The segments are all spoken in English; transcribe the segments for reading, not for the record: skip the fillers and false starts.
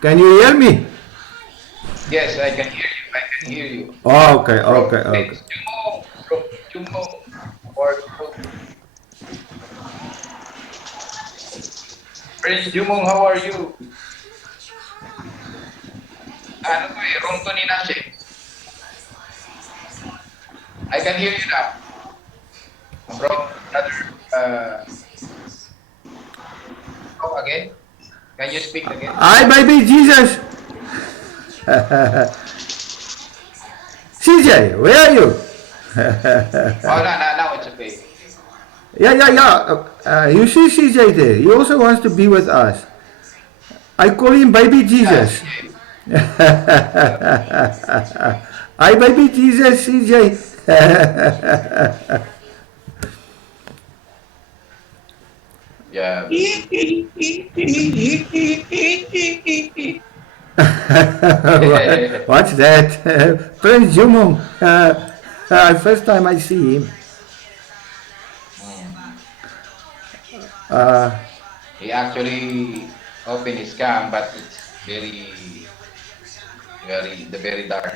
Can you hear me? Yes, I can hear you. I can hear you. Oh, okay, Bro, okay, okay. Prince Jumo. Bro, Jumo. Or bro, Prince Jumong, how are you? Ano to eh, Rom to ni Nashe. I can hear you now. Bro, brother, talk again. Can you speak again? Hi, baby Jesus. CJ, where are you? Oh, no, no, now it's okay. Yeah, yeah, yeah. You see CJ there. He also wants to be with us. I call him baby Yeah, Jesus. CJ. Hi, baby Jesus, CJ. Yeah. What's that? Prince Jumong. First time I see him. Mm. Uh, He actually opened his cam, but it's very, very dark.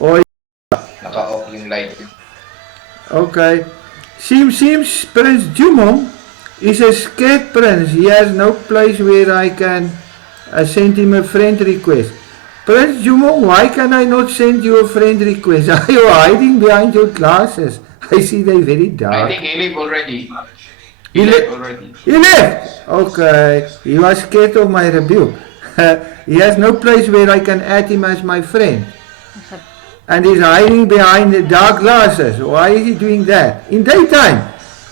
oh, Naka-off yung light. okay. Seems Prince Jumong is a scared prince. He has no place where I can send him a friend request. Prince Jumong, why can I not send you a friend request? Are you hiding behind your glasses? I see they're very I dark. think he leave already. He He, left le- already. he left. Okay. He was scared of my rebuke. He has no place where I can add him as my friend. And he's hiding behind the dark glasses. Why is he doing that? In daytime.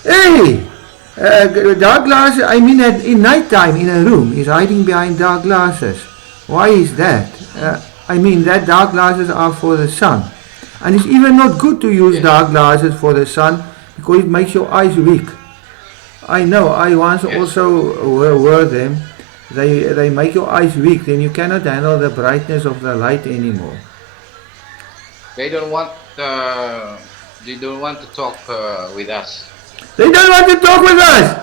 Hey! Dark glasses, I mean in nighttime in a room, he's hiding behind dark glasses. Why is that? I mean that dark glasses are for the sun. And it's even not good to use Yes. dark glasses for the sun because it makes your eyes weak. I know, I once Yes. also wore them. They make your eyes weak, then you cannot handle the brightness of the light anymore. They don't want they don't want to talk with us. They don't want to talk with us.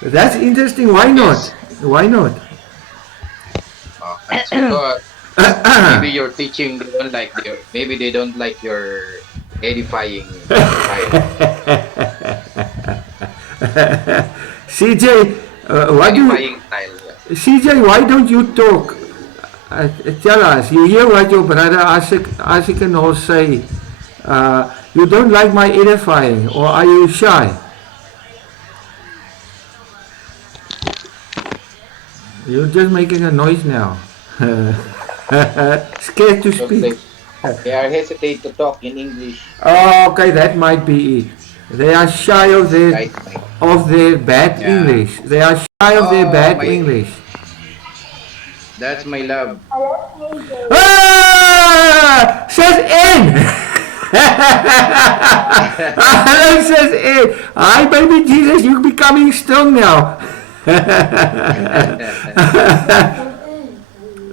That's interesting. Why not? Yes. Why not? It's because maybe your teaching they don't like your maybe they don't like your edifying style. CJ, what do Edifying style. Yeah. CJ? Why don't you talk? Tell us. You hear what your brother Asik and all say. You don't like my edifying, or are you shy? You're just making a noise now. Scared to Because speak. they are hesitate to talk in English. Oh, okay, that might be it. They are shy Right? of their bad Yeah. English. They are shy of their Oh bad my English. that's my love. Ah! Says N. Alan says N. Hi, baby Jesus, you're becoming strong now.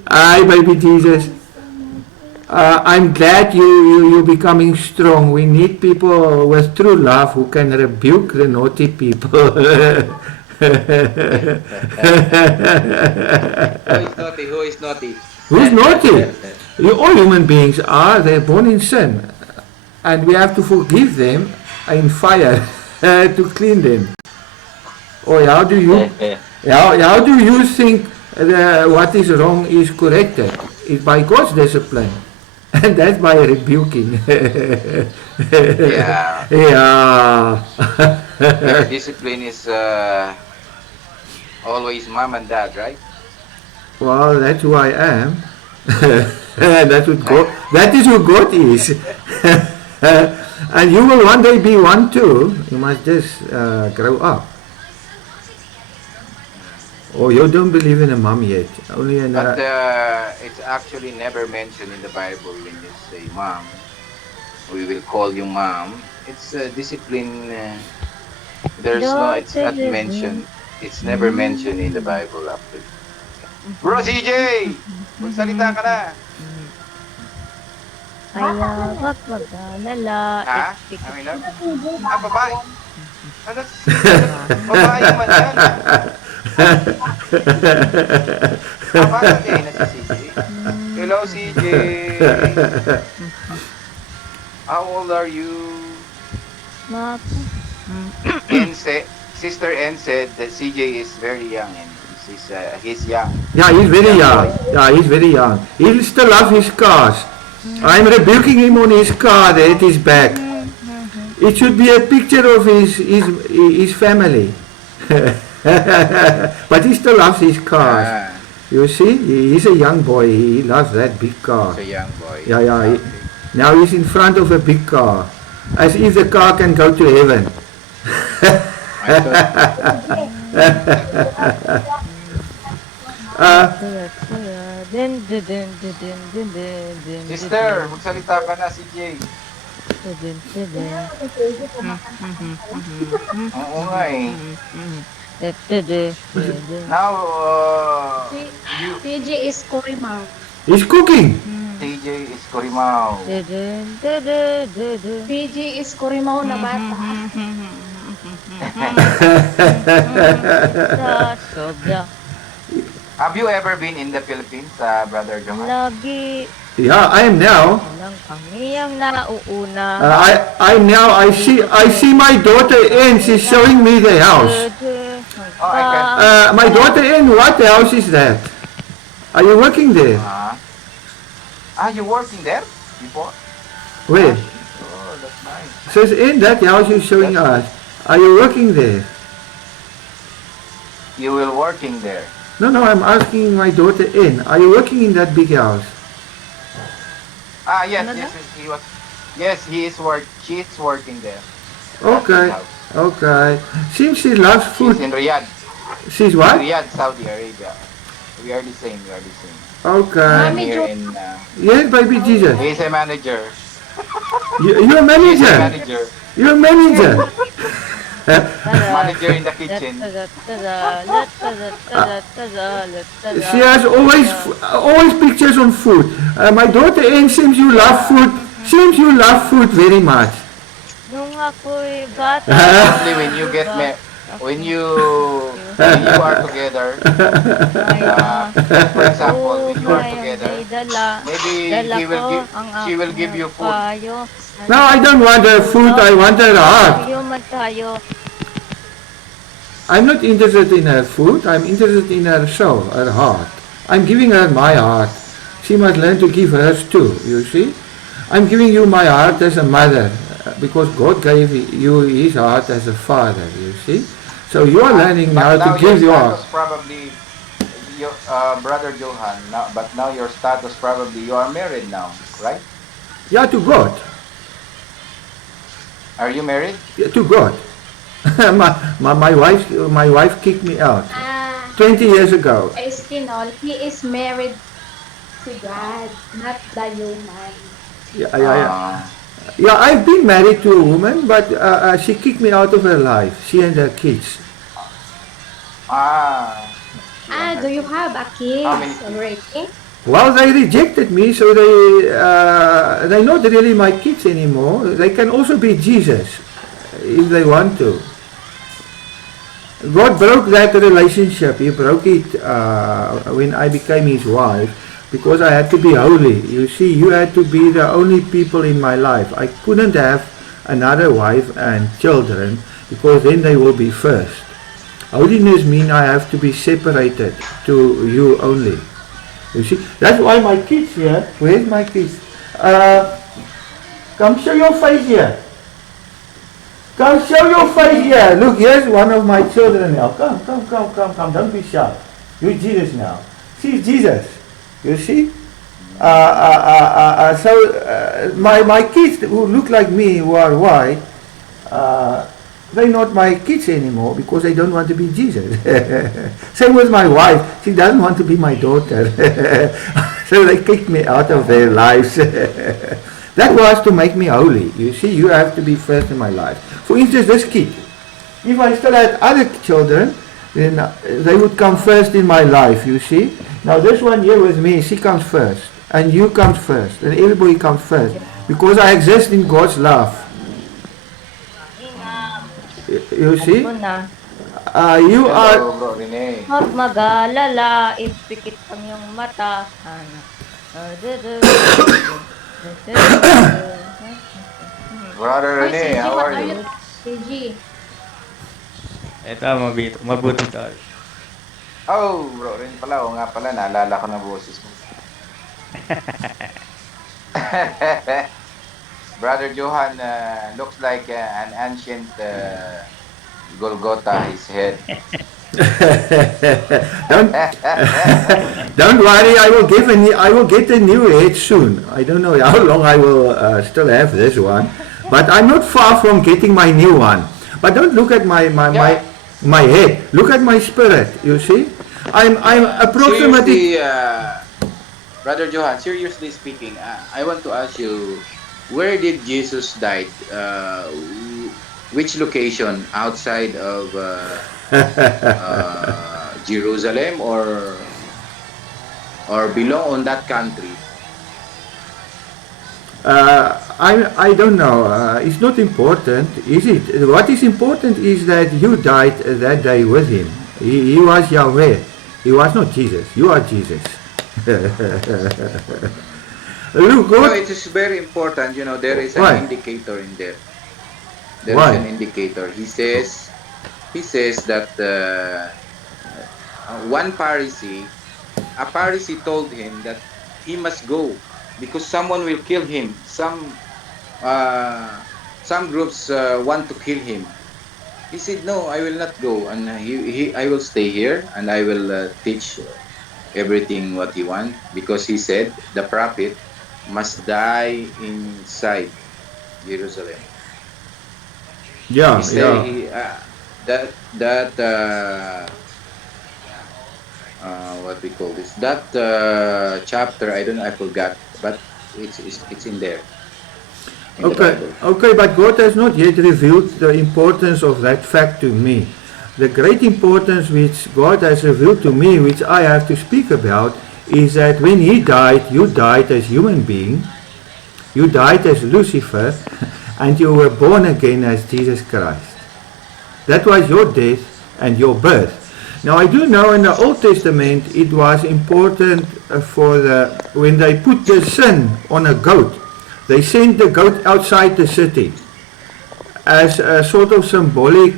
Hi, baby Jesus. I'm glad you're becoming strong. We need people with true love who can rebuke the naughty people. Who is naughty? Who is naughty? Who's naughty? All human beings are. They're born in sin. And we have to forgive them in fire to clean them. Or how do you think what is wrong is corrected? It's by God's discipline. And that's by rebuking. Yeah. Yeah. Your discipline is always mom and dad, right? Well, that's who I am. That's what God, that is who God is. And you will one day be one too. You must just grow up. Oh, you don't believe in a mom yet. Only in But a... it's actually never mentioned in the Bible when you say mom. We will call you mom. It's discipline. There's no. It's not mentioned. It's never mentioned in the Bible actually. Bro, CJ, magsalita ka na. Kaya wag mag-alala. Ha? It's I mean, because babae. Ano? Babae man yan. Bata din na si CJ. Hello, CJ. How old are you? Map. N said, Sister N said that CJ is very young and he's young. Yeah, he's very Young young. boy. Yeah, he's very young. He still loves his cars. I'm rebuking him on his car at his back. It should be a picture of his family. But he still loves his cars. Ah, You see, he's a young boy. He loves that big car. he's a young boy. Yeah, yeah. Okay. Now he's in front of a big car, as if the car can go to heaven. I thought, Sister, magsalita ka na, CJ. Oo nga eh. Now, you, PJ is Korimao. He's cooking. TJ is Corimao. PJ is Korimao na bata. Sobra. Have you ever been in the Philippines, Brother Johan? Lagi Yeah, I am now. lang kami ang nauuna. I see my daughter in. She's showing me the house. Oh, I can. My daughter in. What house is that? Are you working there? You working there before? Where? Oh, that's nice. Says in that house you're showing us. Are you working there? You will working there. No, I'm asking my daughter in. Are you working in that big house? Yes, he was. Yes, she is working there. Okay, That big house. okay. Seems she loves She's food. in Riyadh. She's what? Riyadh, Saudi Arabia. We are the same. Okay. I'm here in. Yes, baby Jesus. He's a manager. You're a He's a manager. manager. You're a manager. Manager in the kitchen. She has always pictures on food. My daughter in seems you love food. Seems you love food very much. Nung ako'y bata. Only when you get when you are together. For example, when you are together, maybe she will give you food. No, I don't want her food. I want her heart. I'm not interested in her food. I'm interested in her soul, her heart. I'm giving her my heart. She must learn to give hers too, you see. I'm giving you my heart as a mother because God gave you his heart as a father, you see. So you are learning now to give your heart. Probably, Brother Johan, but now your status probably, you are married now, right? Yeah, to God. Are you married? Yeah, to God. my wife kicked me out 20 years ago. Espinol, he is married to God, not the human. Yeah. Yeah, I've been married to a woman, but she kicked me out of her life. She and her kids. Do you have a kid How many already? Well, they rejected me, so they're not really my kids anymore. They can also be Jesus, if they want to. God broke that relationship. He broke it when I became his wife, because I had to be holy. You see, you had to be the only people in my life. I couldn't have another wife and children, because then they will be first. Holiness means I have to be separated to you only. You see, that's why my kids here, where's my kids? Come show your face here. Come show your face here. Look, here's one of my children now. Come. Don't be shy. You're Jesus now. See Jesus. You see? My kids who look like me, who are white, they're not my kids anymore because they don't want to be Jesus. Same with my wife. She doesn't want to be my daughter. So they kicked me out of their lives. That was to make me holy. You see, you have to be first in my life. For instance, this kid. If I still had other children, then they would come first in my life, you see. Now this one here with me, she comes first. And you come first. And everybody comes first. Because I exist in God's love. You see? You are. Hello, Bro Rene. Huwag mag-alala, ipikit ang iyong mata. Sana. Brother Hi, Rene, CG. how What are are you? you? CG. Eto, mabuti tol. Oh, Bro Rene pala. O nga pala, naalala ko na boses mo. Brother Johan looks like an ancient Golgotha, his head. don't don't worry. I will get a new head soon. I don't know how long I will still have this one, but I'm not far from getting my new one. But don't look at Yeah. my head. Look at my spirit. You see, I'm approximately. Seriously, Brother Johan, seriously speaking, I want to ask you, where did Jesus died? Which location outside of Jerusalem or belong on that country? I don't know. It's not important, is it? What is important is that you died that day with him. He was Yahweh. He was not Jesus. You are Jesus. Look, No, God. it is very important. You know, there is Why? an indicator in there. There is Why? an indicator. He says that one Pharisee, a Pharisee told him that he must go because someone will kill him. Some groups want to kill him. He said, "No, I will not go, and I will stay here, and I will teach everything what he want." Because he said the prophet must die inside Jerusalem. Yeah, He say yeah. that what we call this, that chapter, I don't know, I forgot, but it's in there in the Okay, Bible. okay, but God has not yet revealed the importance of that fact to me. The great importance which God has revealed to me, which I have to speak about, is that when He died, you died as human being, you died as Lucifer, and you were born again as Jesus Christ. That was your death and your birth. Now I do know in the Old Testament it was important when they put the sin on a goat, they sent the goat outside the city as a sort of symbolic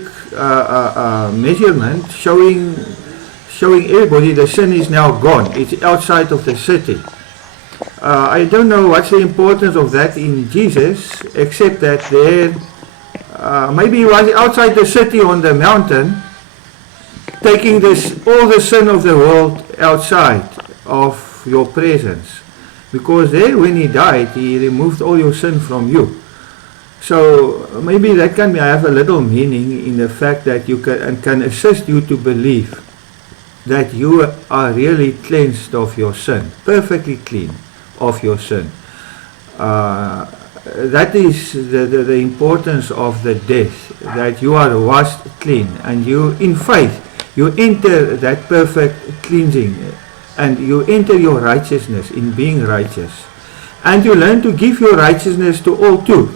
measurement, showing everybody the sin is now gone. It's outside of the city. I don't know what's the importance of that in Jesus, except that there maybe he was outside the city on the mountain, taking all the sin of the world outside of your presence. Because there, when he died, he removed all your sin from you. So maybe that can have a little meaning in the fact that you can assist you to believe that you are really cleansed of your sin, perfectly clean of your sin. That is the importance of the death, that you are washed clean, and you, in faith, you enter that perfect cleansing, and you enter your righteousness in being righteous. And you learn to give your righteousness to all too.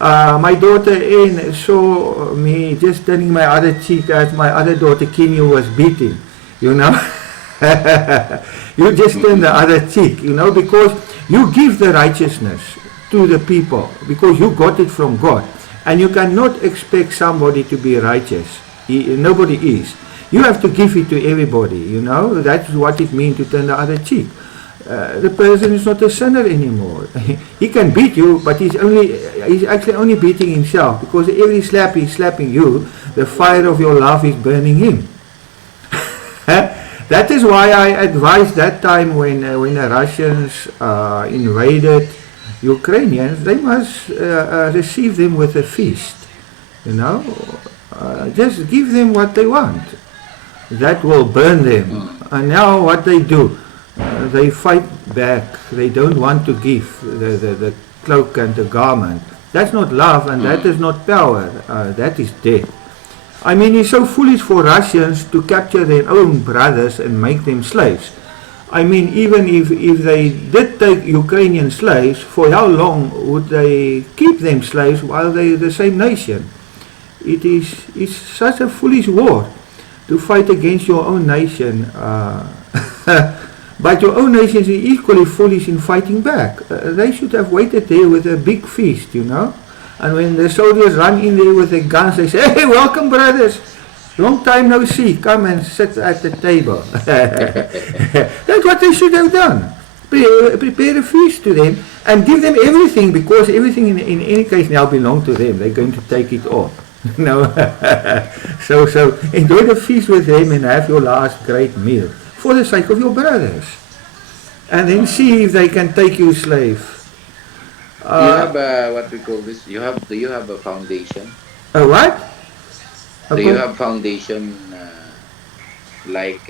My daughter Anne saw me just turning my other cheek as my other daughter Kenny was beating, you know. You just turn the other cheek, you know, because you give the righteousness to the people, because you got it from God. And you cannot expect somebody to be righteous. Nobody is. You have to give it to everybody, you know. That's what it means to turn the other cheek. The person is not a sinner anymore. He can beat you, but he's actually only beating himself, because every slap he's slapping you, the fire of your love is burning him. That is why I advised that time when the Russians invaded Ukrainians, they must receive them with a feast, you know. Just give them what they want. That will burn them. And now what they do, they fight back. They don't want to give the cloak and the garment. That's not love, and that is not power. That is death. I mean, it's so foolish for Russians to capture their own brothers and make them slaves. I mean, even if they did take Ukrainian slaves, for how long would they keep them slaves while they're the same nation? It's such a foolish war. to fight against your own nation. But your own nation is equally foolish in fighting back. They should have waited there with a big feast, you know. And when the soldiers run in there with their guns, they say, "Hey, welcome, brothers. Long time no see. Come and sit at the table." That's what they should have done. Prepare a feast to them and give them everything, because everything in any case now belongs to them. They're going to take it all. No. So enjoy the feast with them and have your last great meal for the sake of your brothers. And then see if they can take you slave. You have what we call this. Do you have a foundation? A what? Do you have foundation like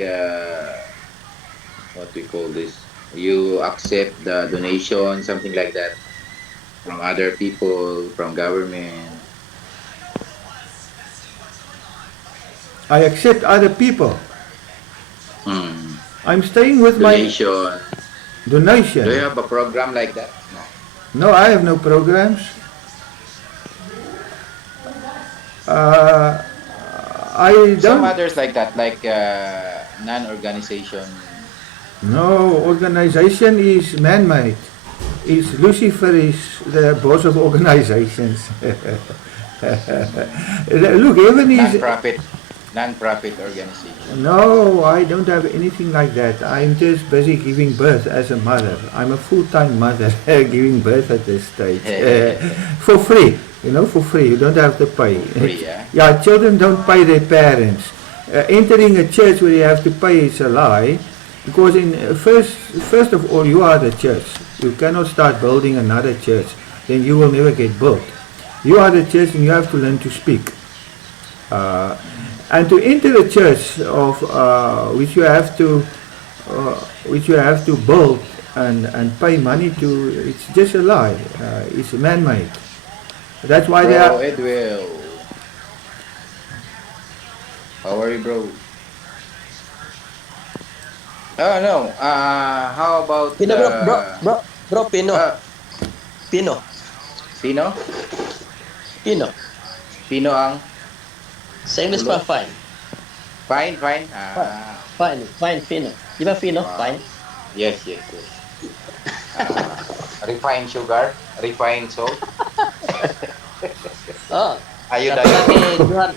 what we call this? You accept the donation, something like that, from other people, from government. I accept other people. I'm staying with Donation. my donation. Do you have a program like that? No. No, I have no programs. I Some don't. others like that, like non-organization. No, organization is man-made. Lucifer is the boss of organizations. Look, heaven is. Non-profit organization. No, I don't have anything like that. I'm just busy giving birth as a mother. I'm a full-time mother giving birth at this stage. For free, you know, for free. You don't have to pay. Free, yeah? Yeah, children don't pay their parents. Entering a church where you have to pay is a lie, because first of all, you are the church. You cannot start building another church. Then you will never get built. You are the church and you have to learn to speak. And to enter a church of which you have to build and pay money to, it's just a lie. It's man-made. That's why they are. Edwell. How are you, bro? Oh no. How about Pino, bro, Pino. Pino. Pino? Pino ang Sa English pa, fine. fine. Fine, Pino. Di ba Pino? Fine. Yes. Refined sugar, refined salt. Oh. Ayun Katulad na. ni Juan.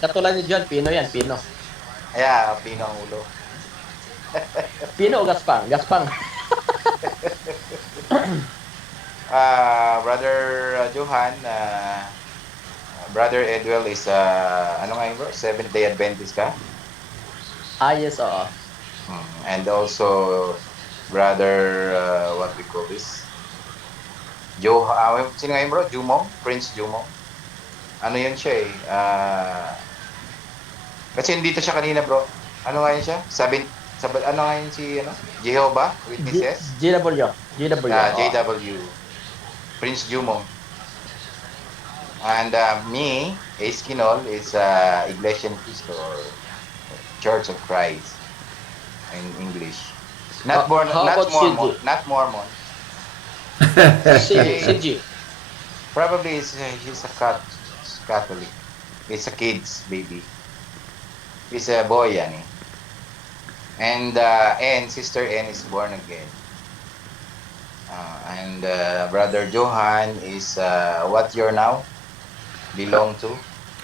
Katulad ni Juan, Pino yan, Pino. Yeah, Pino ang ulo. Pino o Gaspang? Gaspang. Brother Johan, Brother Edwell is ano nga yun, bro? Seventh-day Adventist ka? Yes, oo. And also Brother what we call this? Sino nga yun, bro? Jumong? Prince Jumong? Ano yun siya eh? Kasi dito siya kanina, bro. Ano nga yun siya? Ano nga yun si Jehovah Witnesses? JW. JW. Prince Jumong. And me, Ace Kinol, is Iglesia ni Cristo or Church of Christ in English. Not Mormon. Not Mormon. CG. Probably he's a Catholic. He's a kid's baby. He's a boy, yani. And Sister N is born again. And Brother Johan is what year now? Belong to?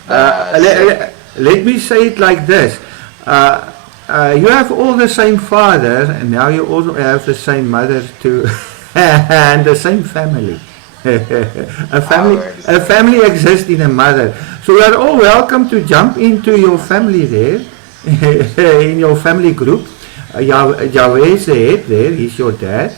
Let me say it like this. You have all the same father, and now you also have the same mother too, and the same family. A family exists in a mother. So you are all welcome to jump into your family there, in your family group. Yahweh is the head there, he's your dad,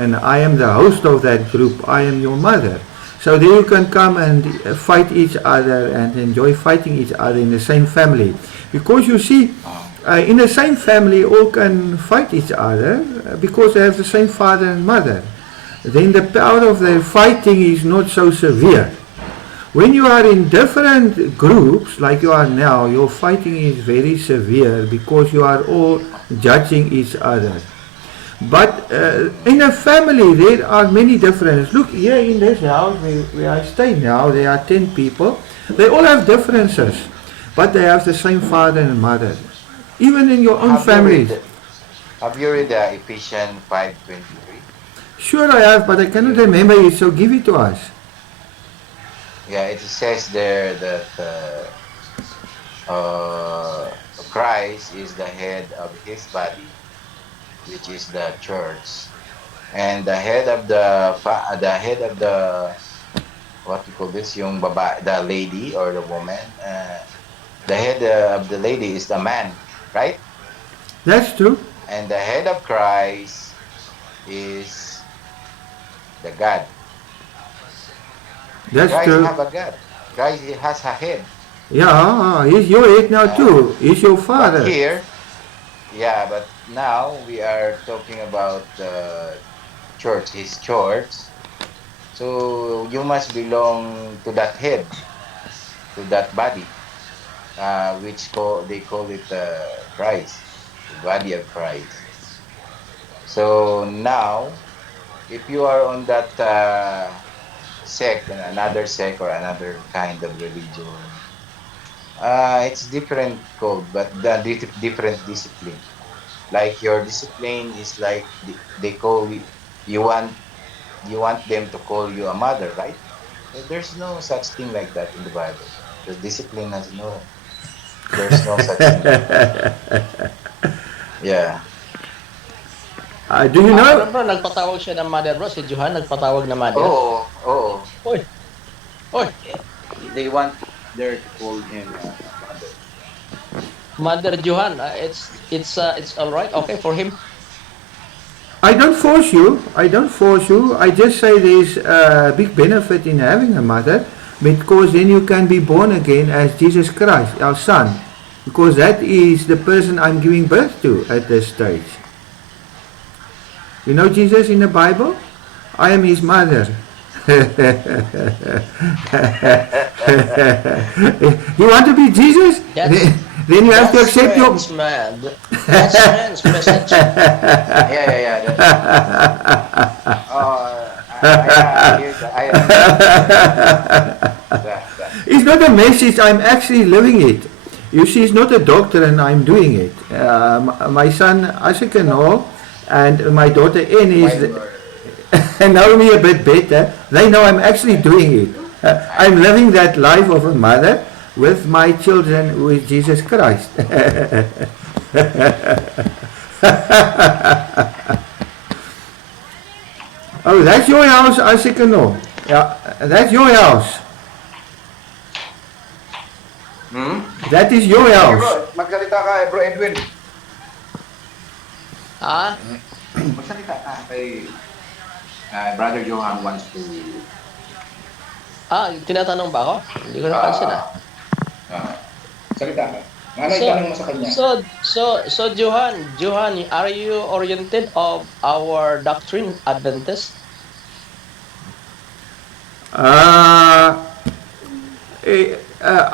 and I am the host of that group, I am your mother. So there you can come and fight each other and enjoy fighting each other in the same family. Because you see, in the same family all can fight each other because they have the same father and mother. Then the power of their fighting is not so severe. When you are in different groups like you are now, your fighting is very severe because you are all judging each other. But in a family there are many differences. Look, here in this house where I stay now, there are 10 people. They all have differences. but they have the same father and mother. Even in your own Have you families. read Ephesians 5:23? Sure I have, but I Do cannot you? remember it, so give it to us. Yeah, it says there that Christ is the head of his body, which is the church, and the head of the what we call this, yung baba, the lady or the woman. The head of the lady is the man, right? That's true. And the head of Christ is the God. That's Christ true. have a God. Christ has a head. Yeah, he's your head now Uh, too. He's your but father. here, yeah, but now we are talking about the church, his church. So you must belong to that head, to that body, they call it Christ, the body of Christ. So now, if you are on that sect, and another sect or another kind of religion, it's different code, but different discipline. Like your discipline is like they call you want you want them to call you a mother, right? There's no such thing like that in the Bible. The discipline has no. There's no such thing like that. Yeah. Do you Ano know? bro, nagpatawag siya ng mother bro? Si Johan nagpatawag na mother? Oh, oh. Uy, uy, They want there to call him a mother. Mother Johan, it's all right, okay for him. I don't force you. I don't force you. I just say there's a big benefit in having a mother because then you can be born again as Jesus Christ, our son. Because that is the person I'm giving birth to at this stage. You know Jesus in the Bible? I am his mother. You want to be Jesus? That's Then you have to that's accept your. friends, man. That's friends message. Yeah. I hear that. I understand that. It's not a message, I'm actually living it. You see, it's not a doctor and I'm doing it. My son Ashikano and my daughter N My is Lord. know me a bit better. They know I'm actually doing it. I'm living that life of a mother with my children with Jesus Christ. Oh, that's your house, Ashikano. Yeah, that's your house. Hmm? That is your Sige house. bro, magsalita ka bro Edwin. Ah, Magsalita ka kay Brother Johan wants to tinatanong ba ako? Hindi ko napansin ah. ah ah, salita ka. Ano So, itanong mo sa kanya? so Johan, are you oriented of our doctrine Adventist? Uh,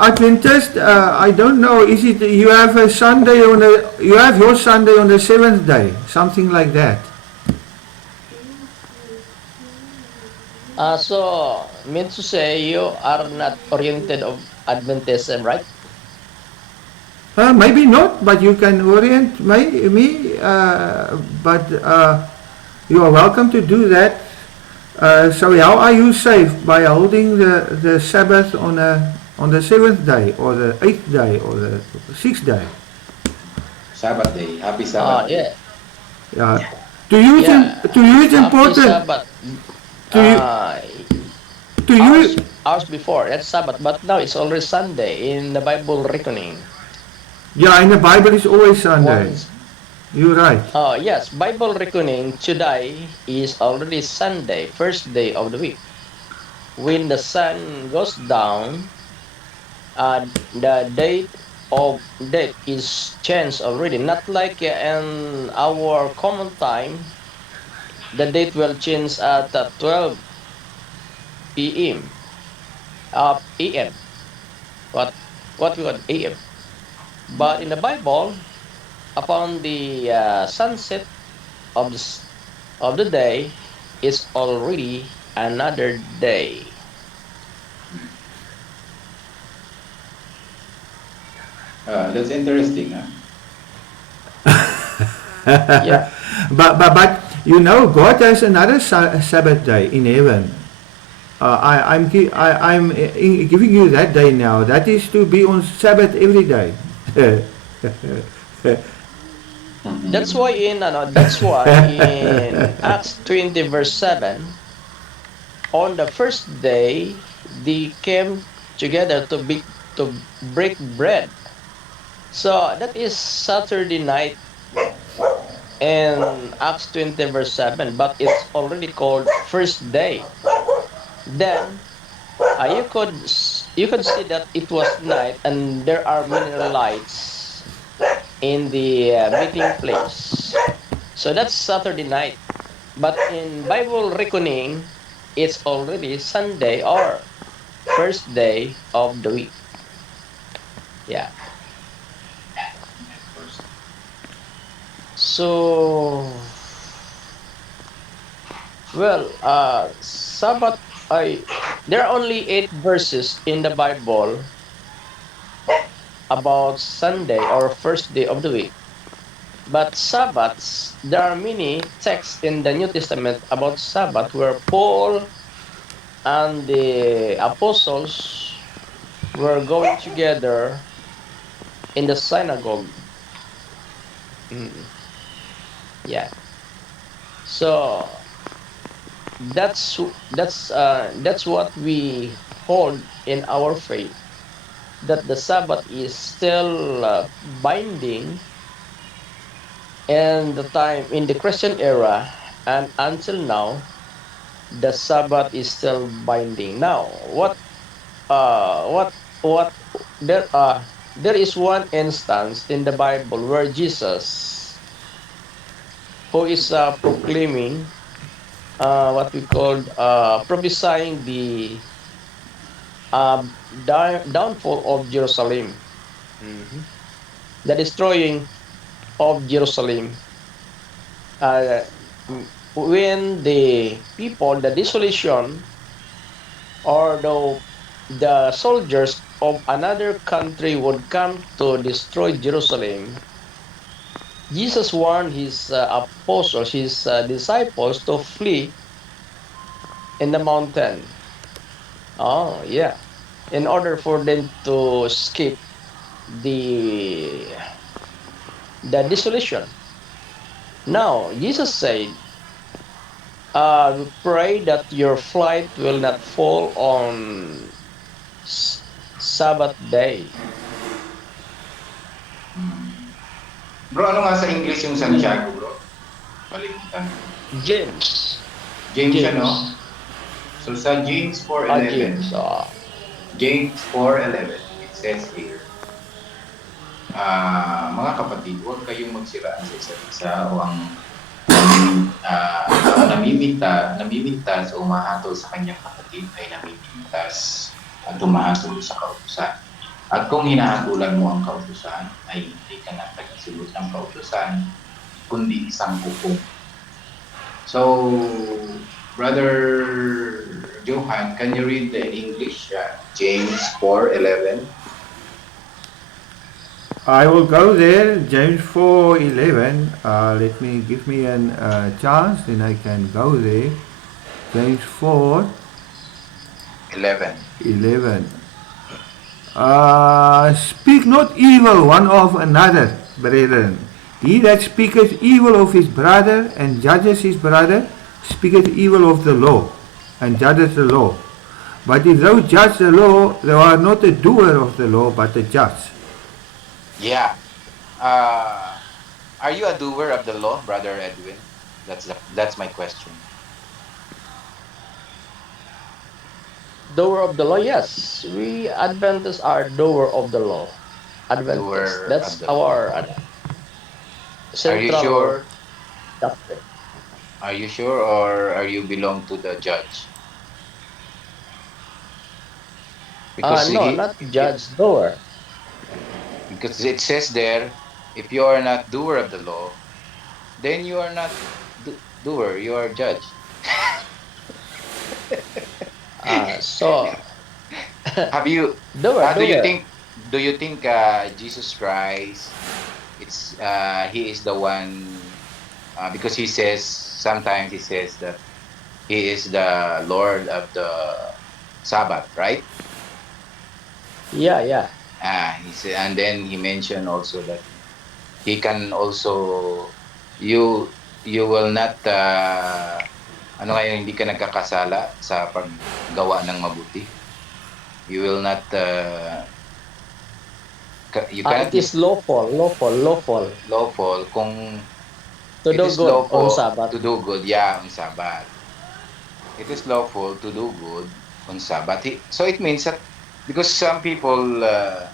Adventist, I don't know. Is it you have a Sunday on a you have your Sunday on the seventh day, something like that? So mean to say you are not oriented of Adventism, right? Maybe not, but you can orient me. But you are welcome to do that. So how are you saved by holding the Sabbath on the seventh day or the eighth day or the sixth day? Sabbath day. Happy Sabbath day. Yeah. Yeah. To you, Yeah. to you it's Happy important. Sabbath. To you, to Hours, you, hours before that's Sabbath, but now it's already Sunday in the Bible reckoning. yeah. In the Bible, it's always Sunday. Once, You're right. yes, Bible reckoning today is already Sunday, first day of the week. When the sun goes down, the date is changed already. Not like in our common time, the date will change at 12 p.m. A.m. What we call A.m. But in the Bible, upon the sunset of of the day, is already another day. That's interesting, huh? Yeah. But you know, God has another Sabbath day in heaven. I'm giving you that day now. That is to be on Sabbath every day. That's why in Acts 20 verse 7, on the first day they came together to break bread. So that is Saturday night in Acts 20 verse 7, but it's already called first day. Then you could see that it was night and there are many lights in the meeting place. So that's Saturday night. But in Bible reckoning, it's already Sunday or first day of the week. Yeah. First. So, well, Sabbath, I there are only 8 verses in the Bible about Sunday or first day of the week. But Sabbaths, there are many texts in the New Testament about Sabbath where Paul and the apostles were going together in the synagogue. Mm, yeah. So that's what we hold in our faith, that the Sabbath is still binding in the time in the Christian era, and until now the Sabbath is still binding. Now, what there is one instance in the Bible where Jesus, who is proclaiming what we called prophesying the downfall of Jerusalem, Mhm. The destroying of Jerusalem. Uh, when the people, the desolation, or the soldiers of another country would come to destroy Jerusalem, Jesus warned his apostles, his disciples, to flee in the mountain. Oh, yeah. In order for them to escape the the desolation. Now, Jesus said, pray that your flight will not fall on Sabbath day. Hmm. Bro, ano nga sa English yung Santiago, bro? Kalimutan ko. James. James siya, no? James. So sa James 4:11, James. James 4:11, it says here, mga kapatid, huwag kayong magsiraan sa isa't isa o ang namimintas o umahatol sa kanyang kapatid ay namimintas at humahatol sa kautusan. At kung hinahatulan mo ang kautusan, ay hindi ka na tagisulot ng kautusan, kundi isang hukom. So, Brother Johan, can you read the English? James 4:11. I will go there, James 4:11. Let me give me a chance, then I can go there. James 11. 4:11. Speak not evil one of another, brethren. He that speaketh evil of his brother and judges his brother speaketh evil of the law and judgeth the law. But if thou judge the law, thou art not a doer of the law, but a judge. Yeah. Uh, are you a doer of the law, Brother Edwin? That's my question. Doer of the law, yes. We Adventists are doer of the law. Adventists. Doer of That's the law. our Are you central sure? doctrine. Are you sure, or are you belong to the judge? Because No, he, not judge, doer. because it says there, if you are not doer of the law, then you are not doer. You are judge. So, Have you? doer, Do you doer. think? do you think Jesus Christ, it's he is the one, because he says, sometimes he says that he is the Lord of the Sabbath, right? Yeah, yeah. He said, and then he mentioned also that he can also, you will not ano kaya, hindi ka nagkakasala sa paggawa ng mabuti. You will not you It cannot be is lawful lawful kung to it do is good on lawful Sabbath. to do good, yeah, on Sabbath. It is lawful to do good on Sabbath. So it means that because some people uh,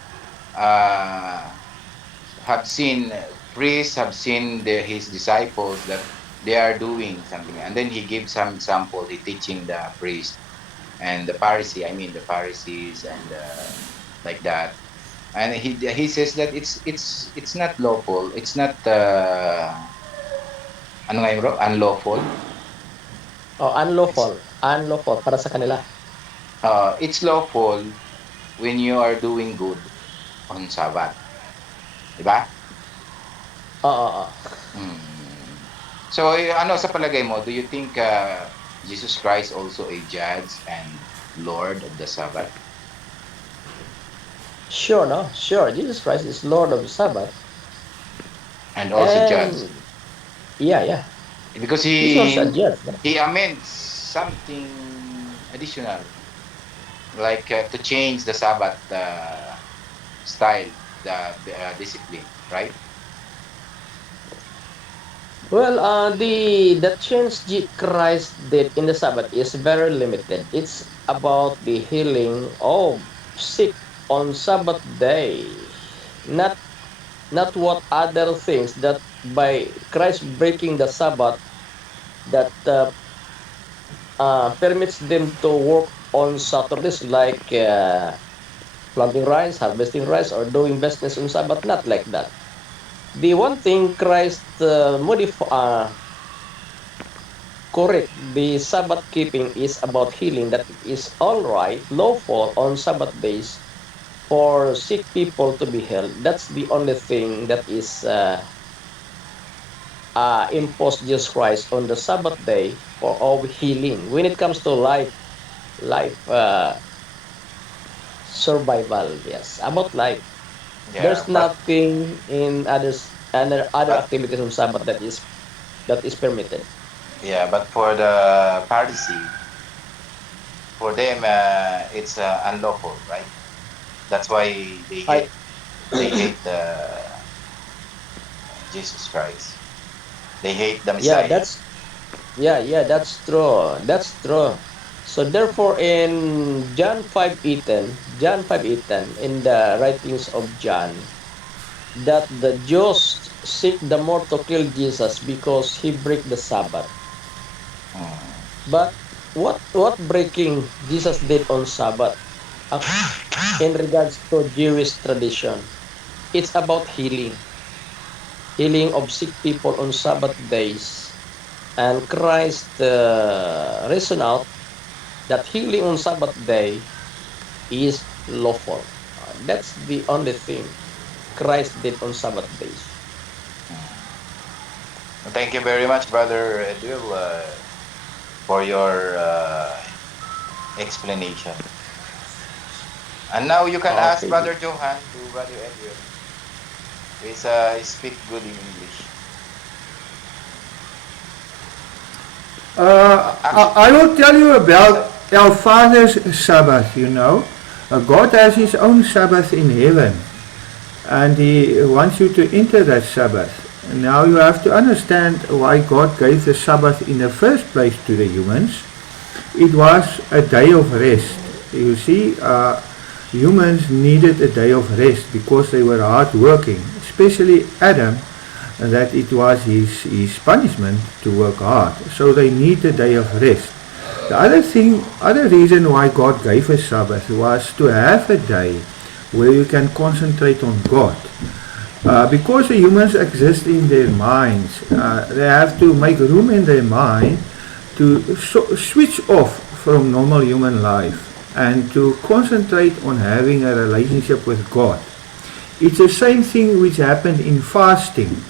have seen, priests have seen his disciples that they are doing something, and then he gives some example. He teaching the priest and the Pharisee, I mean the Pharisees, and like that. And he says that it's not lawful. It's not ano nga yung bro? Unlawful. Oh, It's unlawful para sa kanila. it's lawful when you are doing good on Sabbath, di ba? Oo. Mm. So, ano sa palagay mo? Do you think Jesus Christ also a judge and Lord of the Sabbath? Sure, no? Sure. Jesus Christ is Lord of the Sabbath. And also judge? And yeah, yeah. Because He's also a judge. No? he amends something additional, like to change the Sabbath style, the discipline, right? Well, the change Christ did in the Sabbath is very limited. It's about the healing of sick on Sabbath day, not what other things that by Christ breaking the Sabbath that permits them to work on Saturdays like planting rice, harvesting rice, or doing business on Sabbath. Not like that. The one thing Christ correct the Sabbath keeping is about healing. That it is all right, lawful on Sabbath days for sick people to be healed. That's the only thing that is imposed Jesus Christ on the Sabbath day for all healing. When it comes to life survival, yes, about life. Yeah, There's nothing in other but activities on Sabbath that is permitted. yeah, but for the Pharisee, for them, it's unlawful, right? That's why I they hate Jesus Christ. They hate the yeah, Messiah. that's yeah, that's true. That's true. So therefore, in John 5:18, in the writings of John, that the Jews seek the more to kill Jesus because he break the Sabbath. Mm. But what breaking Jesus did on Sabbath in regards to Jewish tradition? It's about healing of sick people on Sabbath days, and Christ reasoned out that healing on Sabbath day is lawful. That's the only thing Christ did on Sabbath days. Well, thank you very much, Brother Edwil, for your explanation. And now you can ask Okay. Brother Johan to Brother Edwil. He's speak good in English. Actually, I will tell you so, about our Father's Sabbath, you know. God has His own Sabbath in heaven, and He wants you to enter that Sabbath. Now you have to understand why God gave the Sabbath in the first place to the humans. It was a day of rest. You see, humans needed a day of rest because they were hard working, especially Adam, that it was his punishment to work hard. So they need a day of rest. The other reason why God gave a Sabbath was to have a day where you can concentrate on God. Because the humans exist in their minds, they have to make room in their mind to switch off from normal human life and to concentrate on having a relationship with God. It's the same thing which happened in fasting.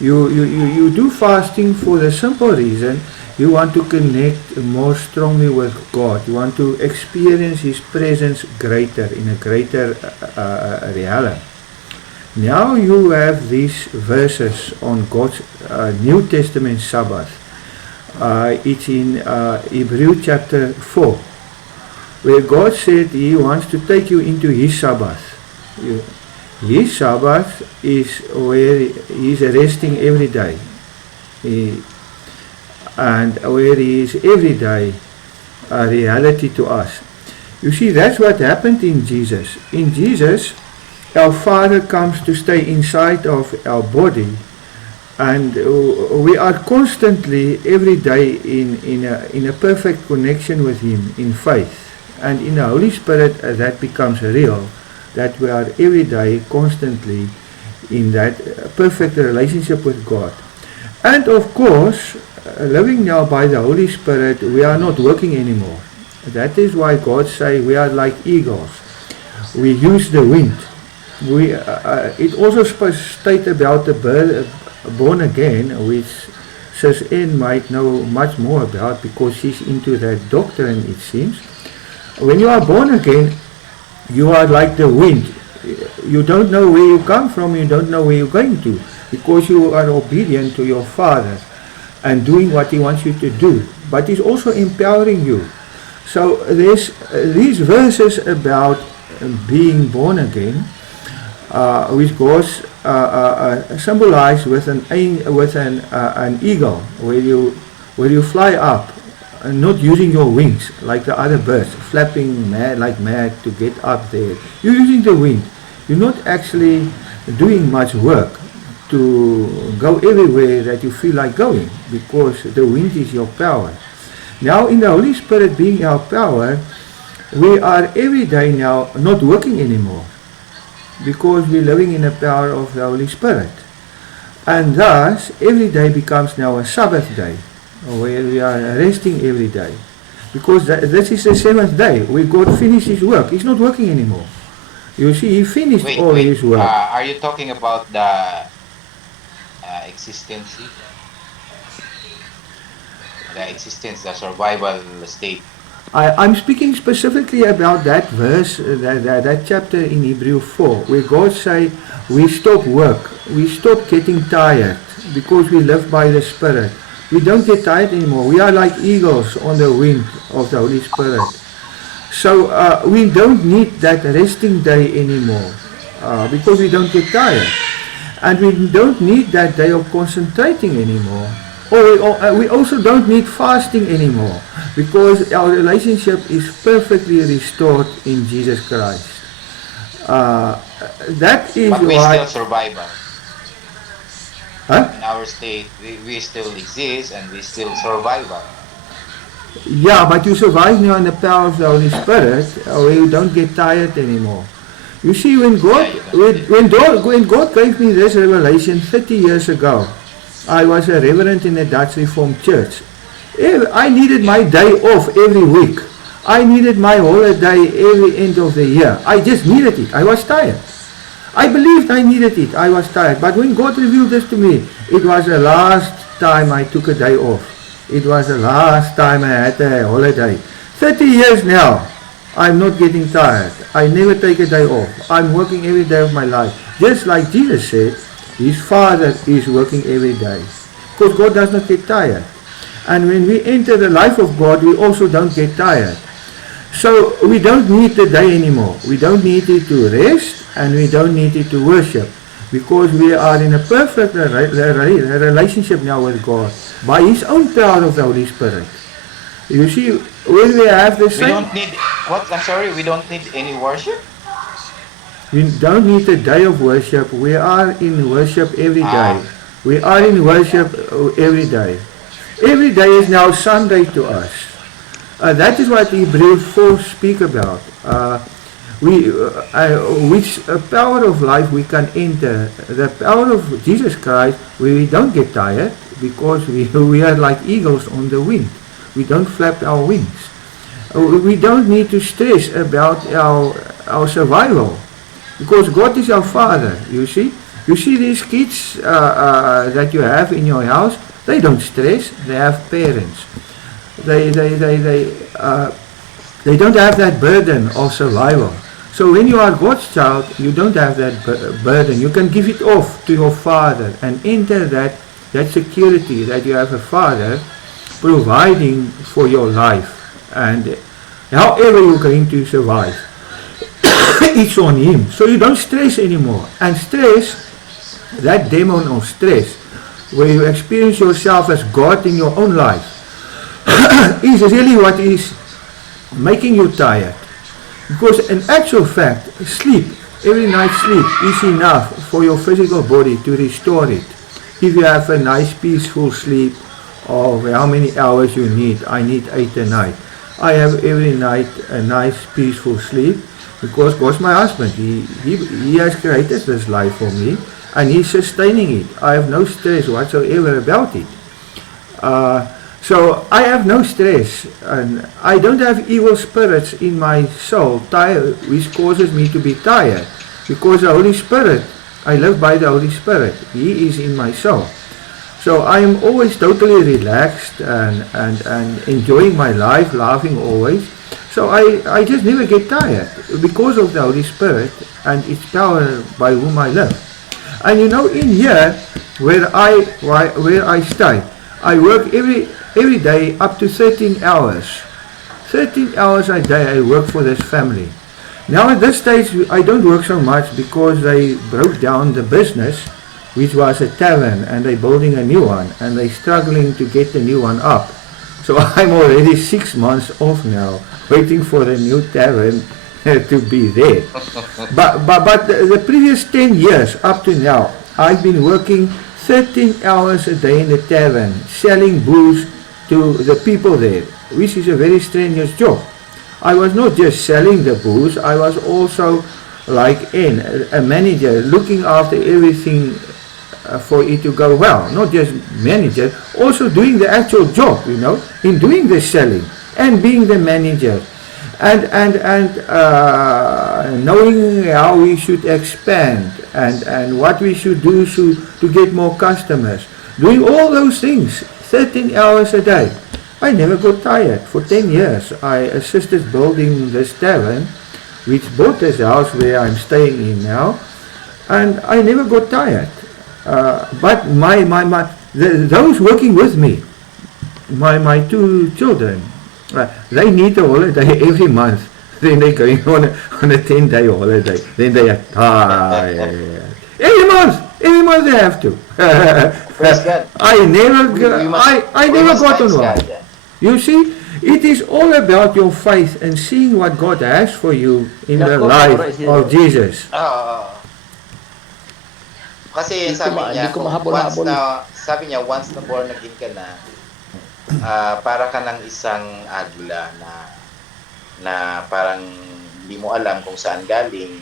You do fasting for the simple reason you want to connect more strongly with God. You want to experience His presence greater, in a greater reality. Now you have these verses on God's New Testament Sabbath. It's in Hebrew chapter 4, where God said He wants to take you into His Sabbath. His Sabbath is where He is resting every day, and where He is every day a reality to us. You see, that's what happened in Jesus. In Jesus, our Father comes to stay inside of our body, and we are constantly, every day, in a perfect connection with Him in faith. And in the Holy Spirit, that becomes real, that we are every day constantly in that perfect relationship with God. And of course, living now by the Holy Spirit, we are not working anymore. That is why God says we are like eagles. We use the wind. It also states about the bird born again, which Sis N might know much more about because she's into that doctrine, it seems. When you are born again, you are like the wind. You don't know where you come from, you don't know where you're going to, because you are obedient to your Father and doing what He wants you to do. But He's also empowering you. So there's these verses about being born again, which goes symbolized with an eagle, where you fly up, and not using your wings like the other birds, flapping like mad to get up there. You're using the wind. You're not actually doing much work to go everywhere that you feel like going, because the wind is your power. Now in the Holy Spirit being our power, we are every day now not working anymore, because we're living in the power of the Holy Spirit. And thus every day becomes now a Sabbath day, where we are resting every day, because this is the seventh day where God finished His work. He's not working anymore. You see, He finished all His work. Are you talking about the existence, the survival state? I'm speaking specifically about that verse, that chapter in Hebrew 4, where God say we stop work, we stop getting tired, because we live by the Spirit. We don't get tired anymore. We are like eagles on the wing of the Holy Spirit. So we don't need that resting day anymore, because we don't get tired. And we don't need that day of concentrating anymore. Or we also don't need fasting anymore, because our relationship is perfectly restored in Jesus Christ. That is But we why... still survive. Huh? In our state, we still exist and we still survive. Yeah, but you survive now in the power of the Holy Spirit, where you don't get tired anymore. You see, when God gave me this revelation 30 years ago, I was a reverend in a Dutch Reformed church. I needed my day off every week. I needed my holiday every end of the year. I just needed it. I was tired. I believed I needed it. I was tired. But when God revealed this to me, it was the last time I took a day off. It was the last time I had a holiday. 30 years now, I'm not getting tired. I never take a day off. I'm working every day of my life. Just like Jesus said, His Father is working every day. Because God does not get tired. And when we enter the life of God, we also don't get tired. So we don't need the day anymore. We don't need it to rest, and we don't need it to worship, because we are in a perfect relationship now with God by His own power of the Holy Spirit. You see, when we have the same... We don't need... What? I'm sorry, we don't need any worship? We don't need a day of worship. We are in worship every day. We are in worship every day. Every day is now Sunday to us. That is what Hebrews 4 speak about. Which power of life we can enter. The power of Jesus Christ, where we don't get tired, because we are like eagles on the wind. We don't flap our wings. We don't need to stress about our survival because God is our Father, you see. You see these kids that you have in your house, they don't stress, they have parents. They don't have that burden of survival. So when you are God's child, you don't have that burden. You can give it off to your Father and enter that security that you have a Father providing for your life. And however you're going to survive, it's on Him. So you don't stress anymore. And stress, that demon of stress, where you experience yourself as God in your own life, is really what is making you tired. Because in actual fact, sleep, every night sleep is enough for your physical body to restore it. If you have a nice peaceful sleep of how many hours you need, I need 8 a night. I have every night a nice peaceful sleep because God's my husband. He has created this life for me and He's sustaining it. I have no stress whatsoever about it. So I have no stress and I don't have evil spirits in my soul which causes me to be tired because the Holy Spirit, I live by the Holy Spirit. He is in my soul. So I am always totally relaxed and enjoying my life, laughing always. So I just never get tired because of the Holy Spirit and its power by whom I live. And you know, in here where I stay, I work every day up to 13 hours. 13 hours a day I work for this family. Now at this stage I don't work so much because they broke down the business, which was a tavern, and they're building a new one and they're struggling to get the new one up. So I'm already 6 months off now, waiting for the new tavern to be there. But the previous 10 years up to now, I've been working 13 hours a day in the tavern, selling booze to the people there, which is a very strenuous job. I was not just selling the booze, I was also like a manager looking after everything for it to go well. Not just manager, also doing the actual job, you know, in doing the selling and being the manager and knowing how we should expand and what we should do to get more customers. Doing all those things, 13 hours a day. I never got tired. For 10 years I assisted building this tavern, which bought this house where I'm staying in now, and I never got tired. But those working with me, my 2 children, they need a holiday every month. Then they're going on a 10-day holiday. Then they are tired. Every month they have to. Praise God. I never got on one. God, yeah. You see, it is all about your faith and seeing what God has for you in the life of Jesus. Kasi sabi niya, once na born again ka na, para ka ng isang agla na parang hindi mo alam kung saan galing.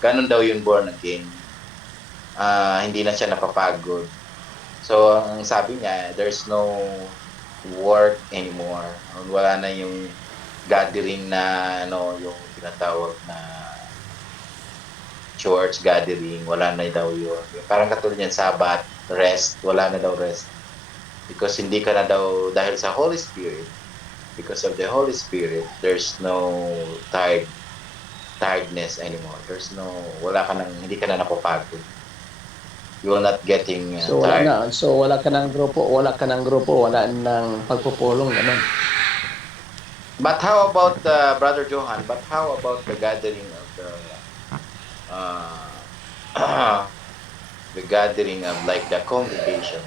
Ganun daw yung born again. Hindi na siya napapagod. So, ang sabi niya, there's no work anymore. Wala na yung gathering na yung tinatawag na church gathering, wala na daw yun. Parang katulad yan, Sabbath, rest, wala na daw rest. Because hindi ka na daw, dahil sa Holy Spirit, because of the Holy Spirit, there's no tiredness anymore. Wala ka nang, hindi ka na napapagod. You are not getting tired. So wala ka ng grupo, wala nang pagpupulong naman. But how about Brother Johan? But how about the gathering of the gathering of like the congregation?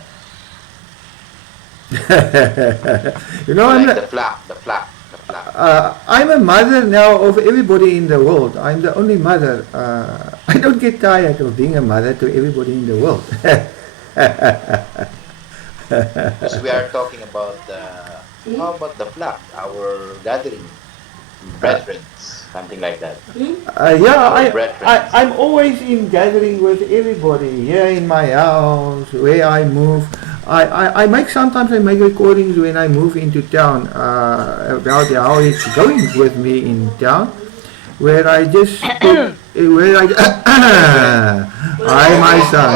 You know, like the flock. I'm a mother now of everybody in the world. I'm the only mother. I don't get tired of being a mother to everybody in the world. Because we are talking about how about the flock, our gathering, brethren, something like that. I'm always in gathering with everybody here in my house, where I move. I make sometimes I make recordings when I move into town about how it's going with me in town, where I just put, where I hi my son.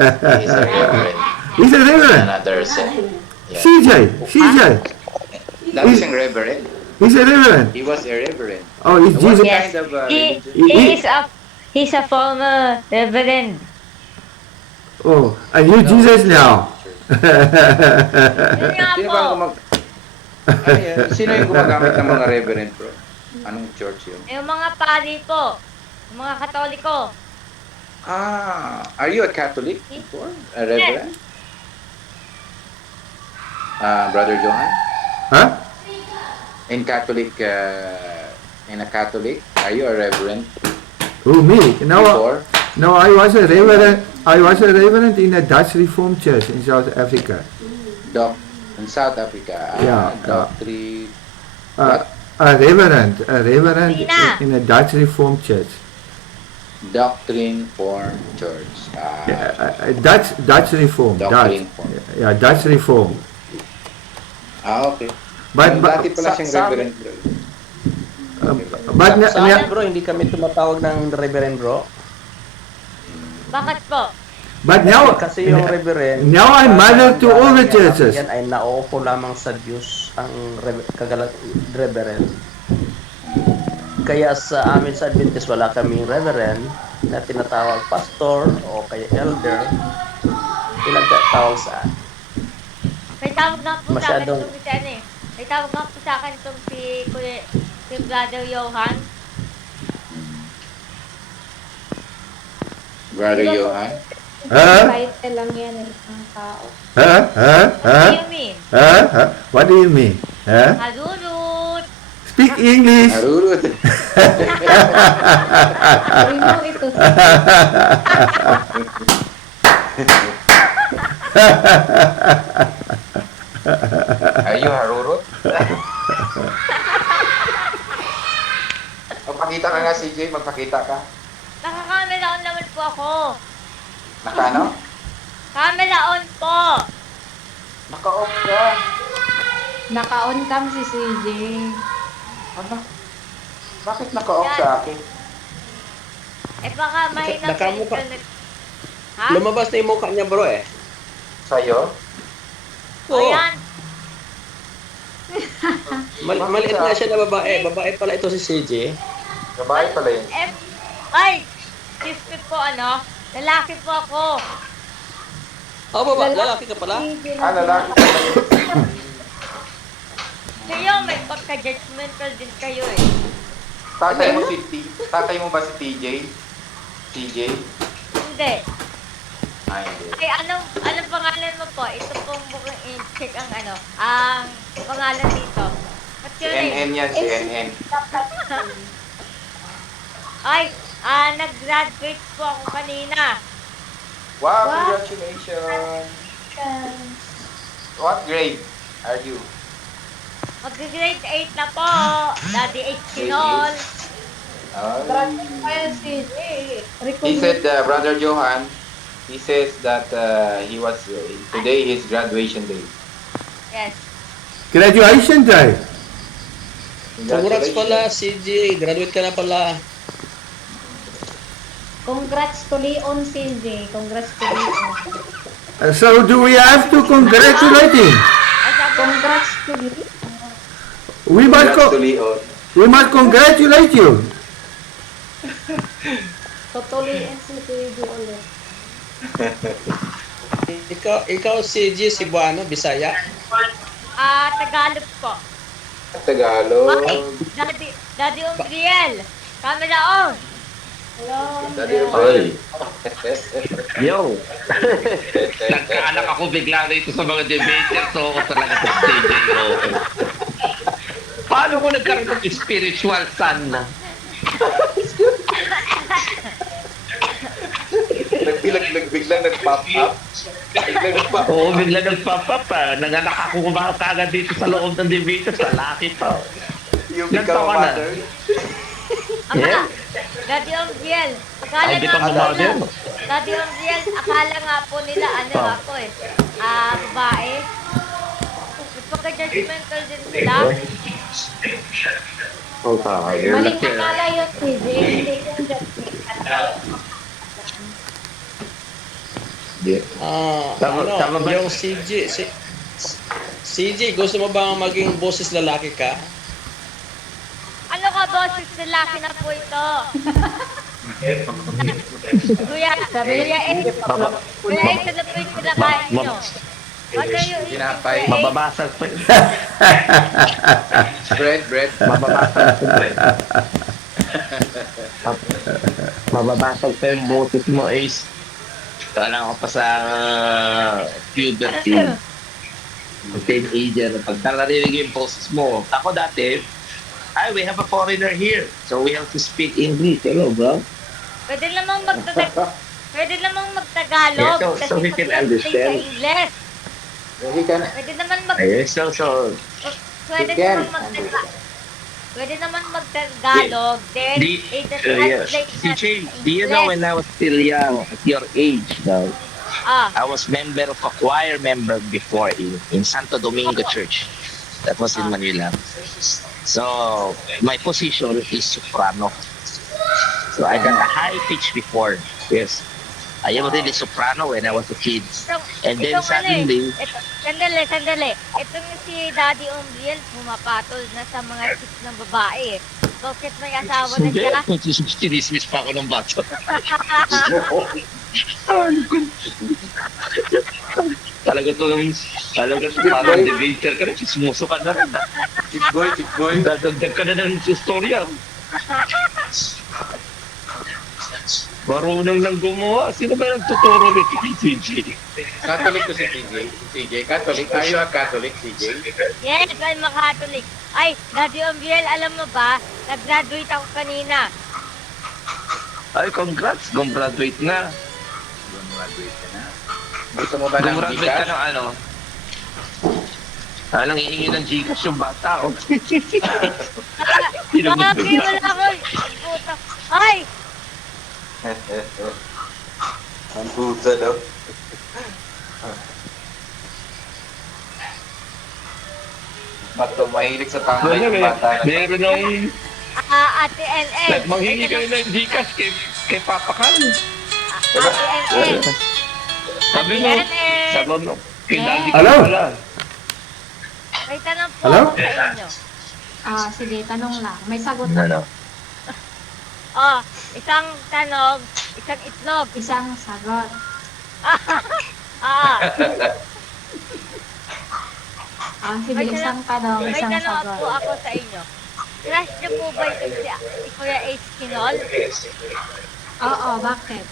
He's a reverend He's a in reverend. another set. Yeah. CJ. Not siyang reverend. He's a reverend. He was a reverend. Oh, he's What Jesus. Yes. kind of He, religion? he is a he's a former reverend. Oh, and you No, Jesus it's now. a church. Yun nga Sino po. ba ang ano yan? Sino yung gumagamit ng mga reverend, bro? Anong church yun? Yung mga pari po. Yung mga katoliko. Are you a Catholic before? A reverend? Brother Johan? Huh? In Catholic, in a Catholic, are you a reverend Who me? before? No, I was a reverend. I was a reverend in a Dutch Reformed Church in South Africa. In South Africa? Yeah, Doctrine. Uh, a reverend Sina? in a Dutch Reformed Church. Doctrine Form Church. Dutch Reformed. Doctrine Dutch. Form. Yeah, Dutch Reformed. Okay. But Dati pala sa- siyang sa- reverend, bro. but Sa amin, bro, hindi kami tumatawag ng reverend, bro. Bakit po? but now Kasi yung reverend, now I'm mother to all the yan churches. ay nauupo lamang sa Diyos ang reverend. Kaya sa amin sa Adventist, wala kaming reverend na tinatawag pastor o kaya elder. Pinagtatawag sa May tawag nga po sa akin Masyadong- itong si ano eh. May tawag nga po sa akin itong si Brother Johan. Brother Johan? Title lang yan ng isang tao. What do you mean? What do you mean? Harurut! Speak English. Harurut. Sabi mo ito. Are you harurut? Magpakita ka nga, CJ. Magpakita ka. Naka-camera on naman po ako. Nakano? Camera on po! Naka-off ka. Naka-on cam si CJ. Ano? Bakit naka-off Yan. sa akin? Eh baka mahina sa Nakamukha. internet. Ha? Lumabas na yung mukha niya, bro, eh. Sa'yo? O yan. Maliit nga siya na babae. Babae pala ito si CJ. Babae pala yun. Ay! Excuse me po ano? Lalaki po ako. Oh, babae. Lalaki ka pala? Lalaki pala yun. Kayo, may pagka-judgmental din kayo eh. Tatay mo ba si TJ? TJ? Hindi. Hindi. Eh, anong pangalan mo po? Ito pong mukhang i-check ang ang pangalan dito. What's Si your name? NN yan, si NN. Ay, nag-graduate po ako kanina. Wow, congratulations! What grade are you? Mag-grade 8 na po. Daddy 8 sinol. Kaya CJ. He said, Brother Johan, he says that today is graduation day. Yes. Graduation day. Congrats pala, CJ. Graduate ka na pala. Congrats to Leon CJ. Congrats to Leon. So do we have to congratulate him? Ay, sabi ko, Congrats to Leon. We must Congrats to Leon. we must congratulate you. Totally and si CJ ulit. Ikaw CJ, Cebuano, Bisaya. Tagalog po. Tagalog. Ay, Daddy Umbriel. Camera on. Daddy Oy. Yo! Nagkaanak ako bigla rito sa mga debaters, so ako talaga sa stage. Paano ko nagkaroon ng spiritual son na? Biglang nag-pop up. Biglang nag-pop up. Oo, bigla nag-pop up ah. Nanganak ako kumakagad dito sa loob ng debaters, lalaki pa. You Nagtawa become a na. mother. Ama, Daddy Umbriel. Akala Ay, nga bitang po mother. Daddy Umbriel, akala nga po nila ako eh. ba judgmental din sila? Oh, tayo. Maling Laki. akala yun, TJ. Hindi yung judgmental. Tama ba? Yung CJ, gusto mo bang maging boses lalaki ka? Ano ka, boses lalaki na po ito? Kuya, Kuya Ace, Kuya Ace, ano po yung kinakain nyo? What are you eating, Tinapay. Kuya Ace? Mababasag pa. Bread. Mababasag pa. Mababasag pa yung boses mo, Ace. Kala ko pa sa puberty. Teenager. Pag narinig yung boses mo. Ako dati, we have a foreigner here. So we have to speak English. Hello, bro. Pwede namang magtagalog. Yeah, so he can understand. Sa English. He can, Pwede naman He can. Pwede naman magtagalog. Then, translate CJ, do you know when I was still young, at your age now, Ah, I was member of a choir member before in Santo Domingo Church. That was in Manila. So, my position is soprano. So, I got a high pitch before. Yes. I am really soprano when I was a kid. And then suddenly, Sandali. Itong si Daddy Umbriel, pumapatol na sa mga chicks ng babae eh. Bakit may asawa na hindi, siya? sinismis pa ako ng bata. Talaga parang debater ka na, chismoso ka na rin. Chick boy. Dadagdag ka na ng istorya. Marunong lang gumawa. Sino ba nagtuturo nito kay CJ? Catholic to si CJ. Catholic. Are you a Catholic, CJ? Yes, I'm a Catholic. Ay, Daddy Umbriel, alam mo ba? Nag-graduate ako kanina. Ay, congrats. Gumraduate na. Gumraduate ka na. Gusto mo ba ng Gumraduate ka Gcash? ng ano? Anong hihingi ng Gcash yung bata? Oh. Grabe, wala ko. Puta. Ay! Ang puta daw. Bato, mahilig sa tambay yung bata na. Meron ng... Ate NN. Manghingi ka ng Gcash kay Papa Kan. Ate NN. Sabi mo, kay Daddy ka Hello? pala. May tanong po Hello? ako sa inyo. Sige, tanong lang. May sagot Ano? Oh, isang tanong, isang itlog. Isang sagot. Ah, Sige, May isang tanong- tanong, may isang tanong po sagot. ako sa inyo. Crush niyo po ba ito si Kuya Ace Kinol? Oo, bakit?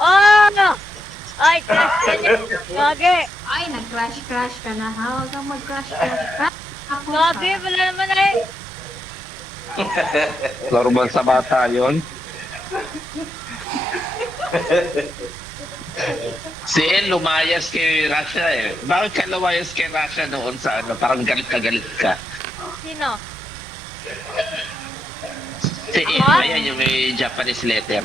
Oh! Ay, crush niya. Gagi. Ay, nag-crush ka na ha. Huwag kang mag-crush. Ako Gagi, wala naman eh. Normal sa bata yun. Si El lumayas kay Russia eh. Bakit ka lumayas kay Russia noon sa ano? Parang galit ka. Sino? Si El, ayan yung may Japanese letter.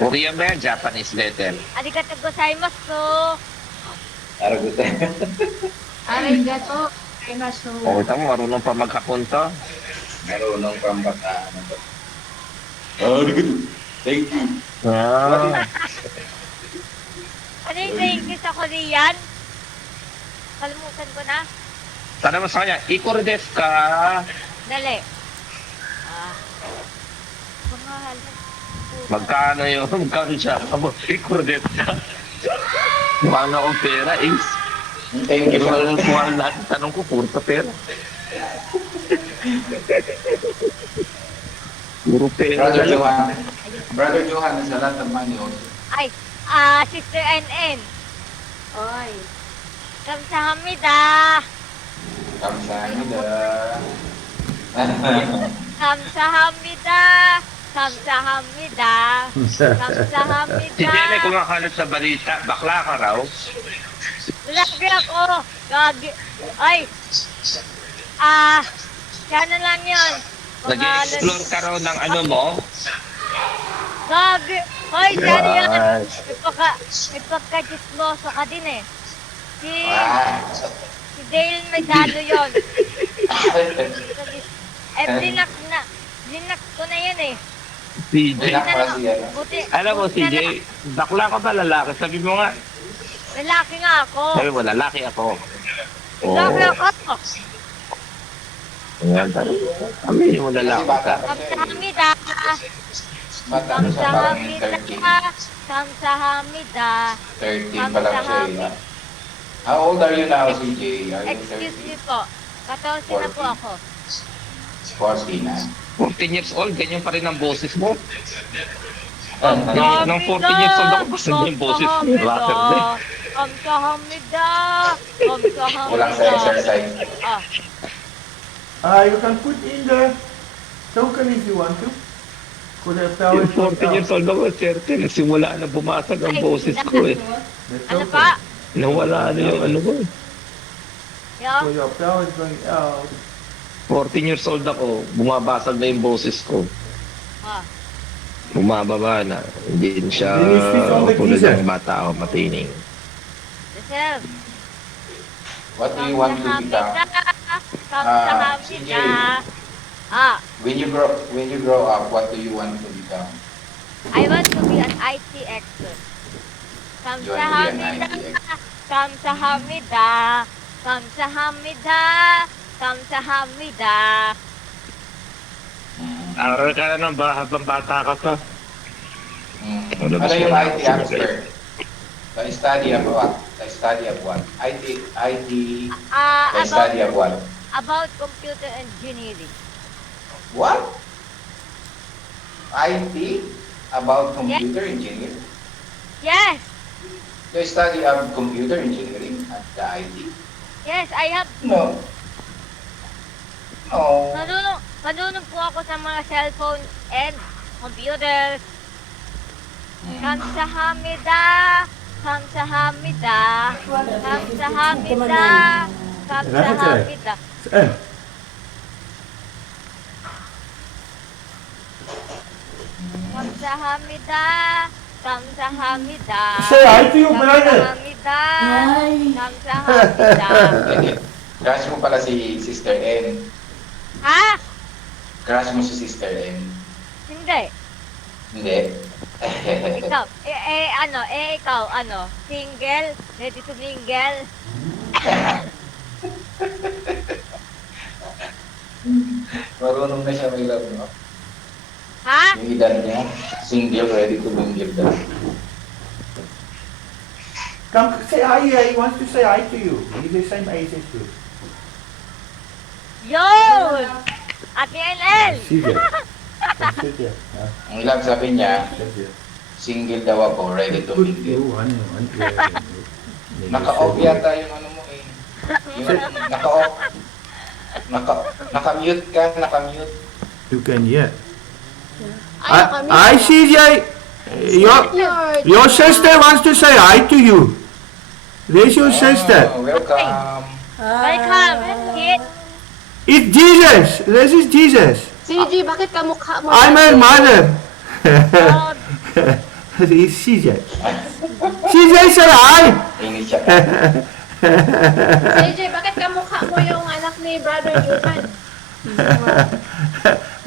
Korean ba yan? Japanese letter. Arigatou gozaimasu. Aragutan. Arigato. Kaimasu. O, ito mo, marunong pa magkapunto. Marunong pambataan. Aragutan. Thank you. Ah. Ano yung thank you sa Korean? Kalimutan ko na. Tanong mo sa kanya, ikurides ka. Dali. Pangalan. Magkano siya? Abo, ikurides ka. Mukha na akong pera, Ace. Thank you. Kuha lahat ng tanong ko, puro sa pera. Puro pera. Brother Johan, is a lot of money also. Ay, Sister NN. Oy. Kamsahamnida. Kamsahamnida. Kamsahamnida. Kamsahamnida. Kamsahamnida. Si Jene, kung nakakalot sa balita, bakla ka raw. Lagi ako. Gagi. Ay. Sana lang yun. Nag-explore ka raw ng ano mo. Gagi. Hoy, sana yan. Yan. May pagka-chismoso ka din eh. Si, Ah. si Dale Maysado yun. Blinak ko na yan eh. CJ. Buti Binak na pa lang, siya. Alam mo, buti na CJ, lang, bakla ka ba lalaki? Sabi mo nga. lalaki nga ako. Sabi mo, lalaki ako. Lalaki Oo. ako. Ayan, aminin mo Kasi lalaki bata ka. pa siya. Kamsahamnida. Bata pa siya, parang yung Kamsahamida. 13. Kamsahamida. 13 pa lang siya eh. How old are you now, CJ? Are you Excuse 13? me po. 14 na po ako. 14 na. 14 years old, ganyan pa rin ang boses mo. Kamsahamida. Nung 14 years old ako, basta yung boses mo. Rapper din. Kamsahamida. Kulang sa exercise. Ah, You can put in the token if you want to. Could have power Yung 14 years old ako, serte, nagsimula na bumasag ang boses ko eh. ano pa? Nawala na yung ano ko. Yo? So your power is going out. 14 years old ako, bumabasag na yung boses ko. Ah. Bumababa na. Hindi na siya Then you speak on the tulad keyser. ng bata ako matining. Sir. What do you want to become? Kamsahamida. Ah, When you grow up, what do you want to become? I want to be an IT expert. You want to be an Kamsahamida. IT expert. Kamsahamida. Kamsahamida. Kamsahamida. Aral ka na ng habang bata ka pa. Ano yung IT expert? The study of what? The study of what? IT, the study of what? About computer engineering. What? IT? About computer engineering? Yes. The study of computer engineering at the IT? Yes, I have. No. No. Marunong po ako sa mga cellphone and computers. Kamsahamida. Kamsahamida. Kamsahamida. Kamsahamida. Kamsahamida. Kamsahamida. Say hi to your brother. Kamsahamida. Kamsahamida. Crush mo pala si Sister N. Ha? Crush mo si Sister N. Hindi. Hindi. Ikaw, ikaw, single, ready to mingle. Marunong na siya may love, no? Ha? Yung edad niya, single, ready to mingle daw. Come say hi. He wants to say hi to you. He's the same age as you. Yun! Ate LL! CJ. Sit there. Ang love sabi niya, Sit there. single daw ako, ready to Good. mingle. Oh, Naka-off yata yung ano mo eh. Yung naka-off. Naka-mute ka, naka-mute. You can hear. Ay, Hi, CJ. Your sister wants to say hi to you. There's your sister. Oh, welcome. Welcome, kid! It's Jesus. This is Jesus. CG, bakit kamukha mo? I'm her mother. Oh, It's CJ. CJ, say hi. Init siya. CG, bakit kamukha mo yung anak ni Brother Johan?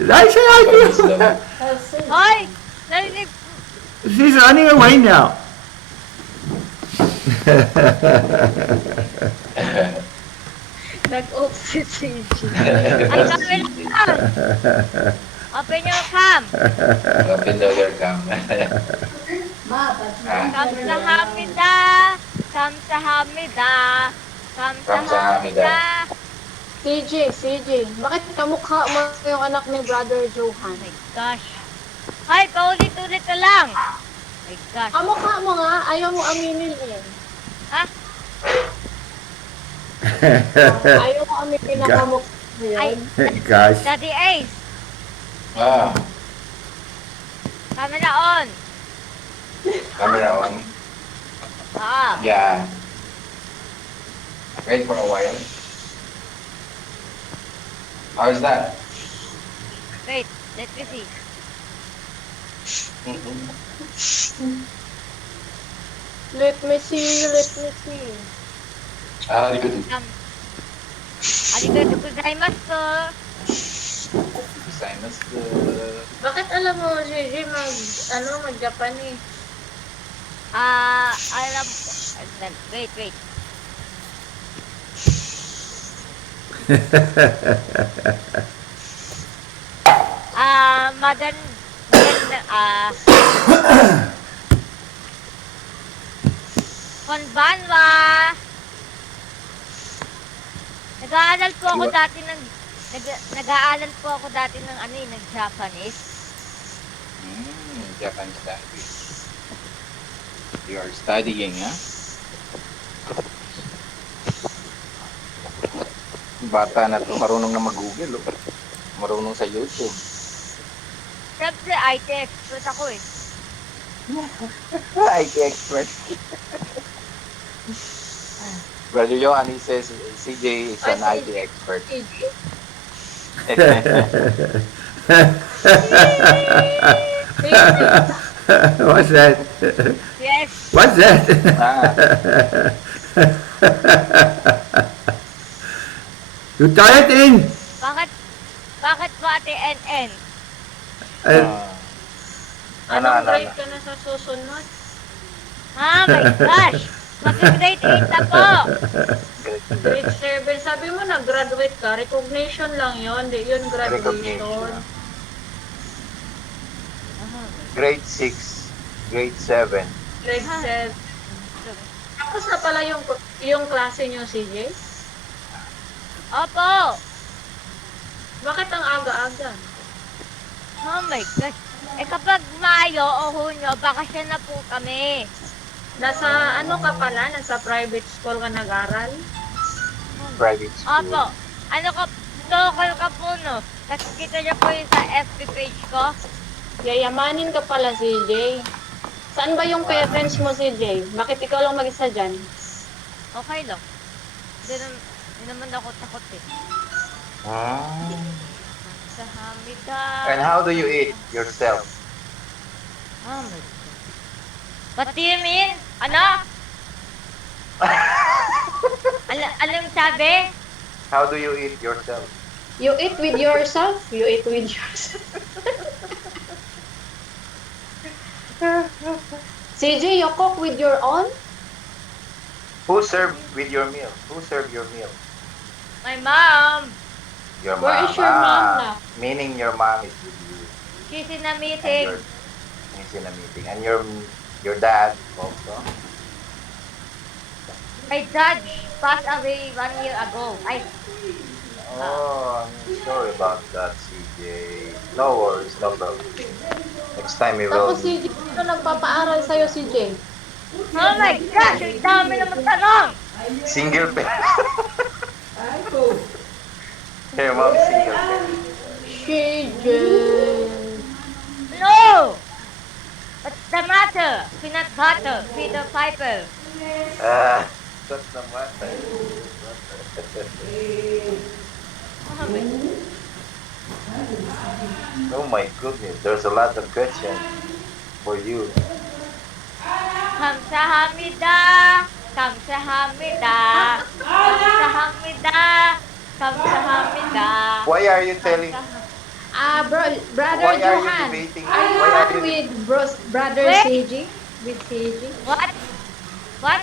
I say hi to you. hoy! Narinig, She's running away now. Nag-off si CG. ay, welcome! Open your cam! Open daw your cam. Kamsahamida! Kamsahamida! Kamsahamida. CG, bakit kamukha mo yung anak ni Brother Johan? Oh my gosh! Hoy, paulit-ulit na lang! Oh my gosh! Kamukha mo nga, ayaw mo aminin eh. Ha? Ayaw mo aminin na kamukha mo Ay, yun. Gosh. Daddy Ace! Ah, Camera on! camera on. Ah, Yeah. Wait for a while. How is that? wait, let me see. Let me see. Arigato. Um, arigato gozaimasu. Gozaimasu. Bakit alam mo, JJ, mag-Japanese? Alam ko. Wait, wait. Maganda, konbanwa. Nag-aaral po ako dati ng nag-aaral po ako dati ng ng Japanese. Japanese language. You are studying, ha? Bata na to, marunong na mag-Google, oh. Marunong sa YouTube. Siyempre, IT expert ako eh. IT expert. Brother Johan, he says CJ is an IT expert. What's that? Yes. What's that? You tie it in. Bakit po ate NN? Anong grade ka na sa susunod? Oh my gosh! Mag-grade 8 na po! Grade 7. Sabi mo nag-graduate ka, recognition lang yon, di yun graduation. Grade 6, grade 7. Grade 7. Tapos na pala yung klase niyo, CJ? Opo! Bakit ang aga-aga? Oh my gosh! Kapag Mayo o Hunyo, bakasyon na po kami. Nasa ano ka pala? Nasa private school ka nag-aral? Private school. Opo. Local ka po, no? Nakikita niyo po yung sa FB page ko? Yayamanin ka pala, CJ. Saan ba yung parents mo, CJ? Bakit ikaw lang mag-isa dyan? Okay lang. Hindi naman ako takot eh. Sa Hamida. And how do you eat yourself? Oh my God. What do you mean? Ano? Alam sabi? How do you eat yourself? You eat with yourself? You eat with yourself. CJ, you cook with your own? Who served with your meal? Who served your meal? My mom. Your Where mom. is your mom now? Meaning your mom is with you. She's in a And meeting. he's in a meeting. And your dad also. My judge passed away 1 year ago. Oh, I'm sorry about that, CJ. No worries, no problem. Next time we will. Tapos CJ, sino nagpapaaral sa'yo, CJ? Oh my gosh! Ang dami naman tanong! Single parent. Hey, mom, single parent. CJ. No! What's the matter? Peanut butter, Peter Piper. That's the matter. Oh my goodness, there's a lot of questions for you. 감사합니다. 감사합니다. 감사합니다. 감사합니다. Why are you telling? Brother Why are you Johan. debating? Are you Why are on you with brother Wait. CJ? With CJ? What? What?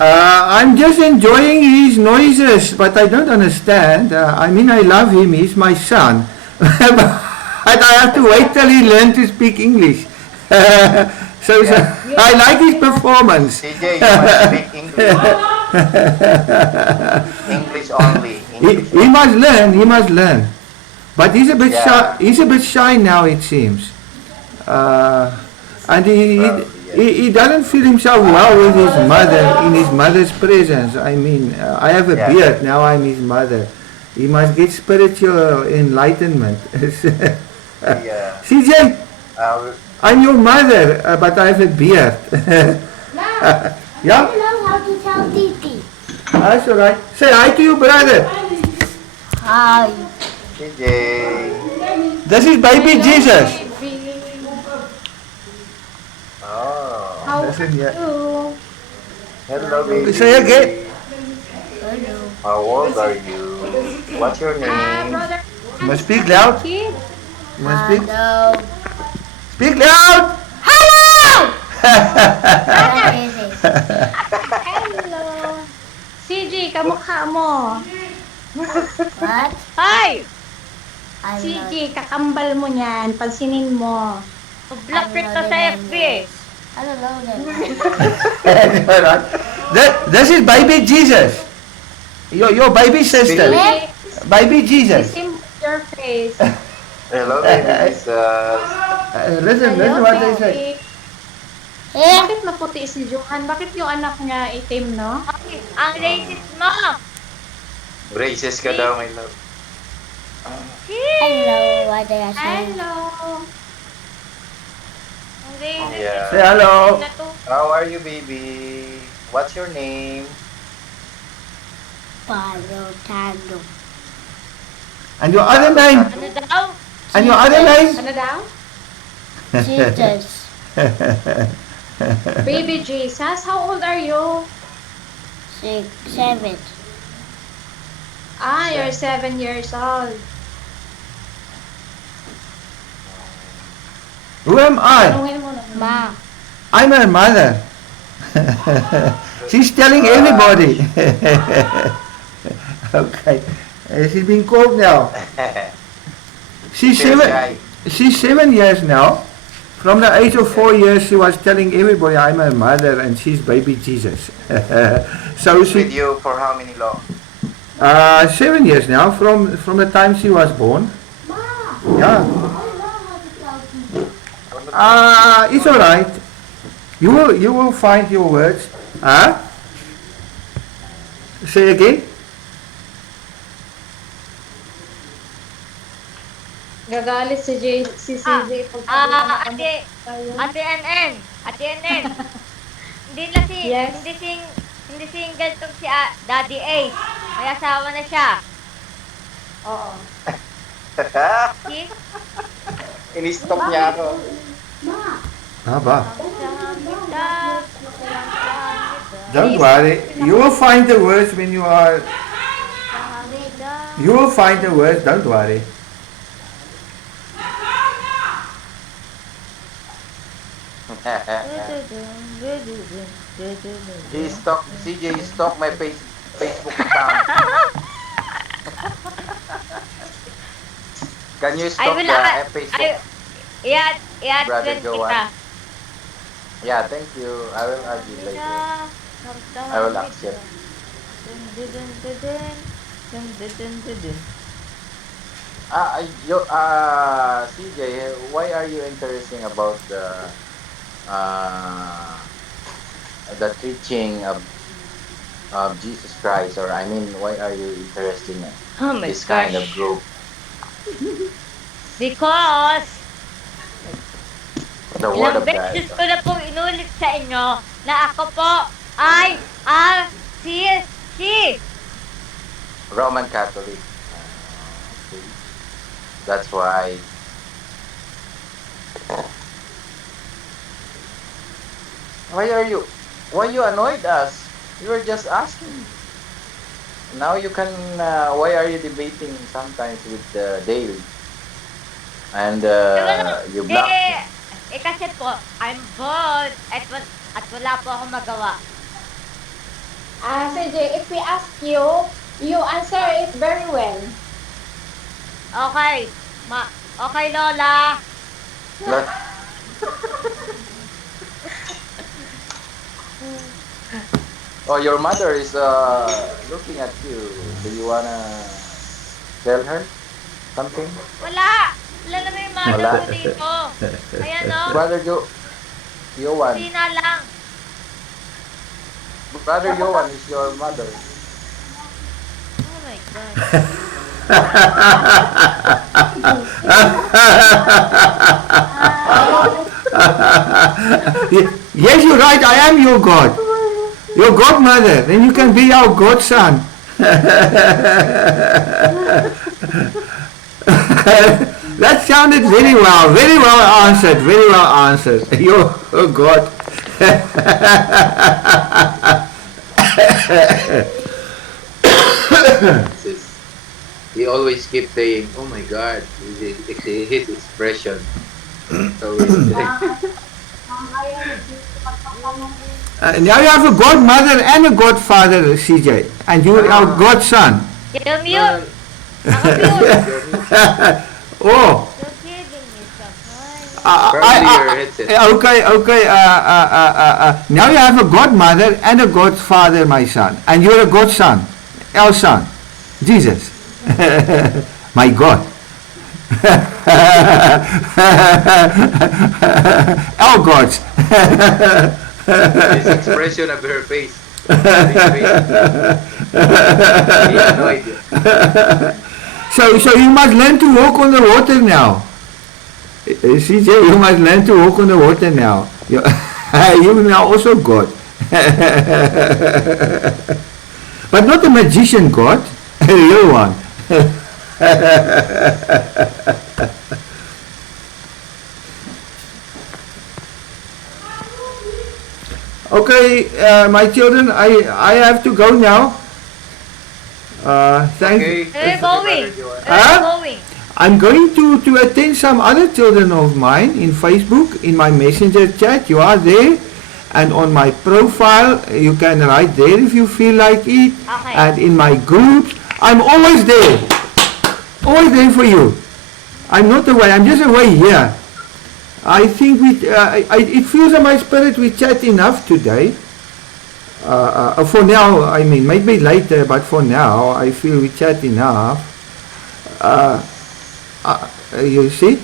I'm just enjoying his noises, but I don't understand. I mean, I love him. He's my son. But I have to wait till he learns to speak English. So I like his performance. CJ, you must speak English. English only. He must learn. He must learn. But he's a bit Yeah. shy. He's a bit shy now, it seems. And he doesn't feel himself well with his mother, in his mother's presence. I mean, I have a Yeah. beard, now I'm his mother. He must get spiritual enlightenment. Yeah. CJ, Uh, I'm your mother, but I have a beard. Yeah? Learn how to tell Titi. That's all right. Say hi to your brother. Hi. CJ. This is baby Jesus. Oh. How Listen here. you? Hello, baby. Say again. How old are you? What's your name? Brother You must Hans, speak loud. kid. You must speak. Hello. Speak loud. Hello. What is it? Hello. CJ, kamukha mo. What? Hi! I'm not. CJ, kakambal mo niyan. Pansinin mo. Block I rin don't to know sa the FB eh. language. I don't know the language. This is baby Jesus. Your baby sister. CJ, Baby Jesus. listen with your face. Hello, baby Jesus. Listen Hello, what they say. baby. Eh? Bakit maputi si Johan? Bakit yung anak niya itim, no? Ay, ang racist mo! Braces ka daw, my love. Hello. What do you say? Hello. Ang racist Yeah. Say hello. na to. How are you, baby? What's your name? Palo Tando. And your other name? Ano daw? And your other name? Ano daw? Jesus. Baby Jesus, how old are you? 6, 7. Ah, you're 7 years old. Who am I? Tanungin mo na. Ma. I'm her mother. She's telling everybody. Okay. She's been called now. She's Still seven. shy. She's 7 years now. From the age of 4 years, she was telling everybody I'm her mother and she's baby Jesus. So She's with she, you for how many long? 7 years now, from the time she was born. Yeah. It's all right. You will find your words. Huh? Say again. Gagalit si CJ pag Ate NN. Ate NN. Hindi na si, Yes. hindi single tong si Daddy Ace. May asawa na siya. Oo. See? In-stop niya ako. Aba. Don't worry. You will find the words when you are. You will find the words. Don't worry. CJ stalk my Facebook account. Can you I stalk will, the Facebook? i-add Brother friend Joan. kita. Yeah, thank you. I will add you later. I will accept. CJ, why are you interested about the teaching of Jesus Christ, or I mean, why are you interested in Oh my this kind of gosh. group? Because The Word ilang of God. beses ko na pong inulit sa inyo na ako po ay si Roman Catholic. Okay. That's why. Why you annoyed us? You were just asking. Now you can, why are you debating sometimes with Dale? And you block him. kasi po, I'm bored at wala po akong magawa. CJ, if we ask you, you answer it very well. Okay, okay Lola. But, oh, your mother is looking at you. Do you wanna tell her something? Wala naman yung mother Wala. ko dito. Ayan o, Brother Joan. Sina lang. Brother Joan is your mother. Oh my God. Yes, you're right. I am your God. Your godmother. Then you can be our godson. That sounded very well. Very well answered. Very well answered. You're God. It's his, he always keep saying, "Oh my God," his expression. It's always Now you have a godmother and a godfather, CJ, and you are godson. You're no, mute. no, Naka-mute. you're mute. Oh, You're kidding me, Sakai. Probably your headset. okay. Now you have a godmother and a godfather, my son, and you're a godson, our son, Jesus. My God. Our gods. His expression of her face. His face. He annoyed you. So you must learn to walk on the water now. CJ, you must learn to walk on the water now. You now also God. But not a magician God, a real one. Okay, my children, I have to go now. Thank. Okay. Where are you going? Where Huh? are you going? I'm going to attend some other children of mine in Facebook, in my messenger chat. You are there. And on my profile, you can write there if you feel like it. Okay. And in my groups, I'm always there. Always there for you. I'm not away. I'm just away here. I think it feels in my spirit we chat enough today. For now, I mean, maybe later, but for now, I feel we chat enough. You see?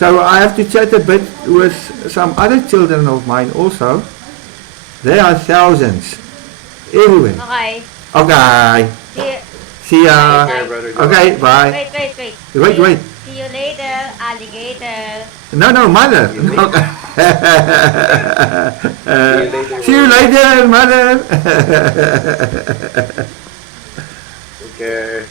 So I have to chat a bit with some other children of mine also. There are thousands everywhere. Okay. Okay. See ya. Take care, brother. Okay, bye. Wait. See you later, alligator. No, mother. See you No. later. See you later, mother. Take care.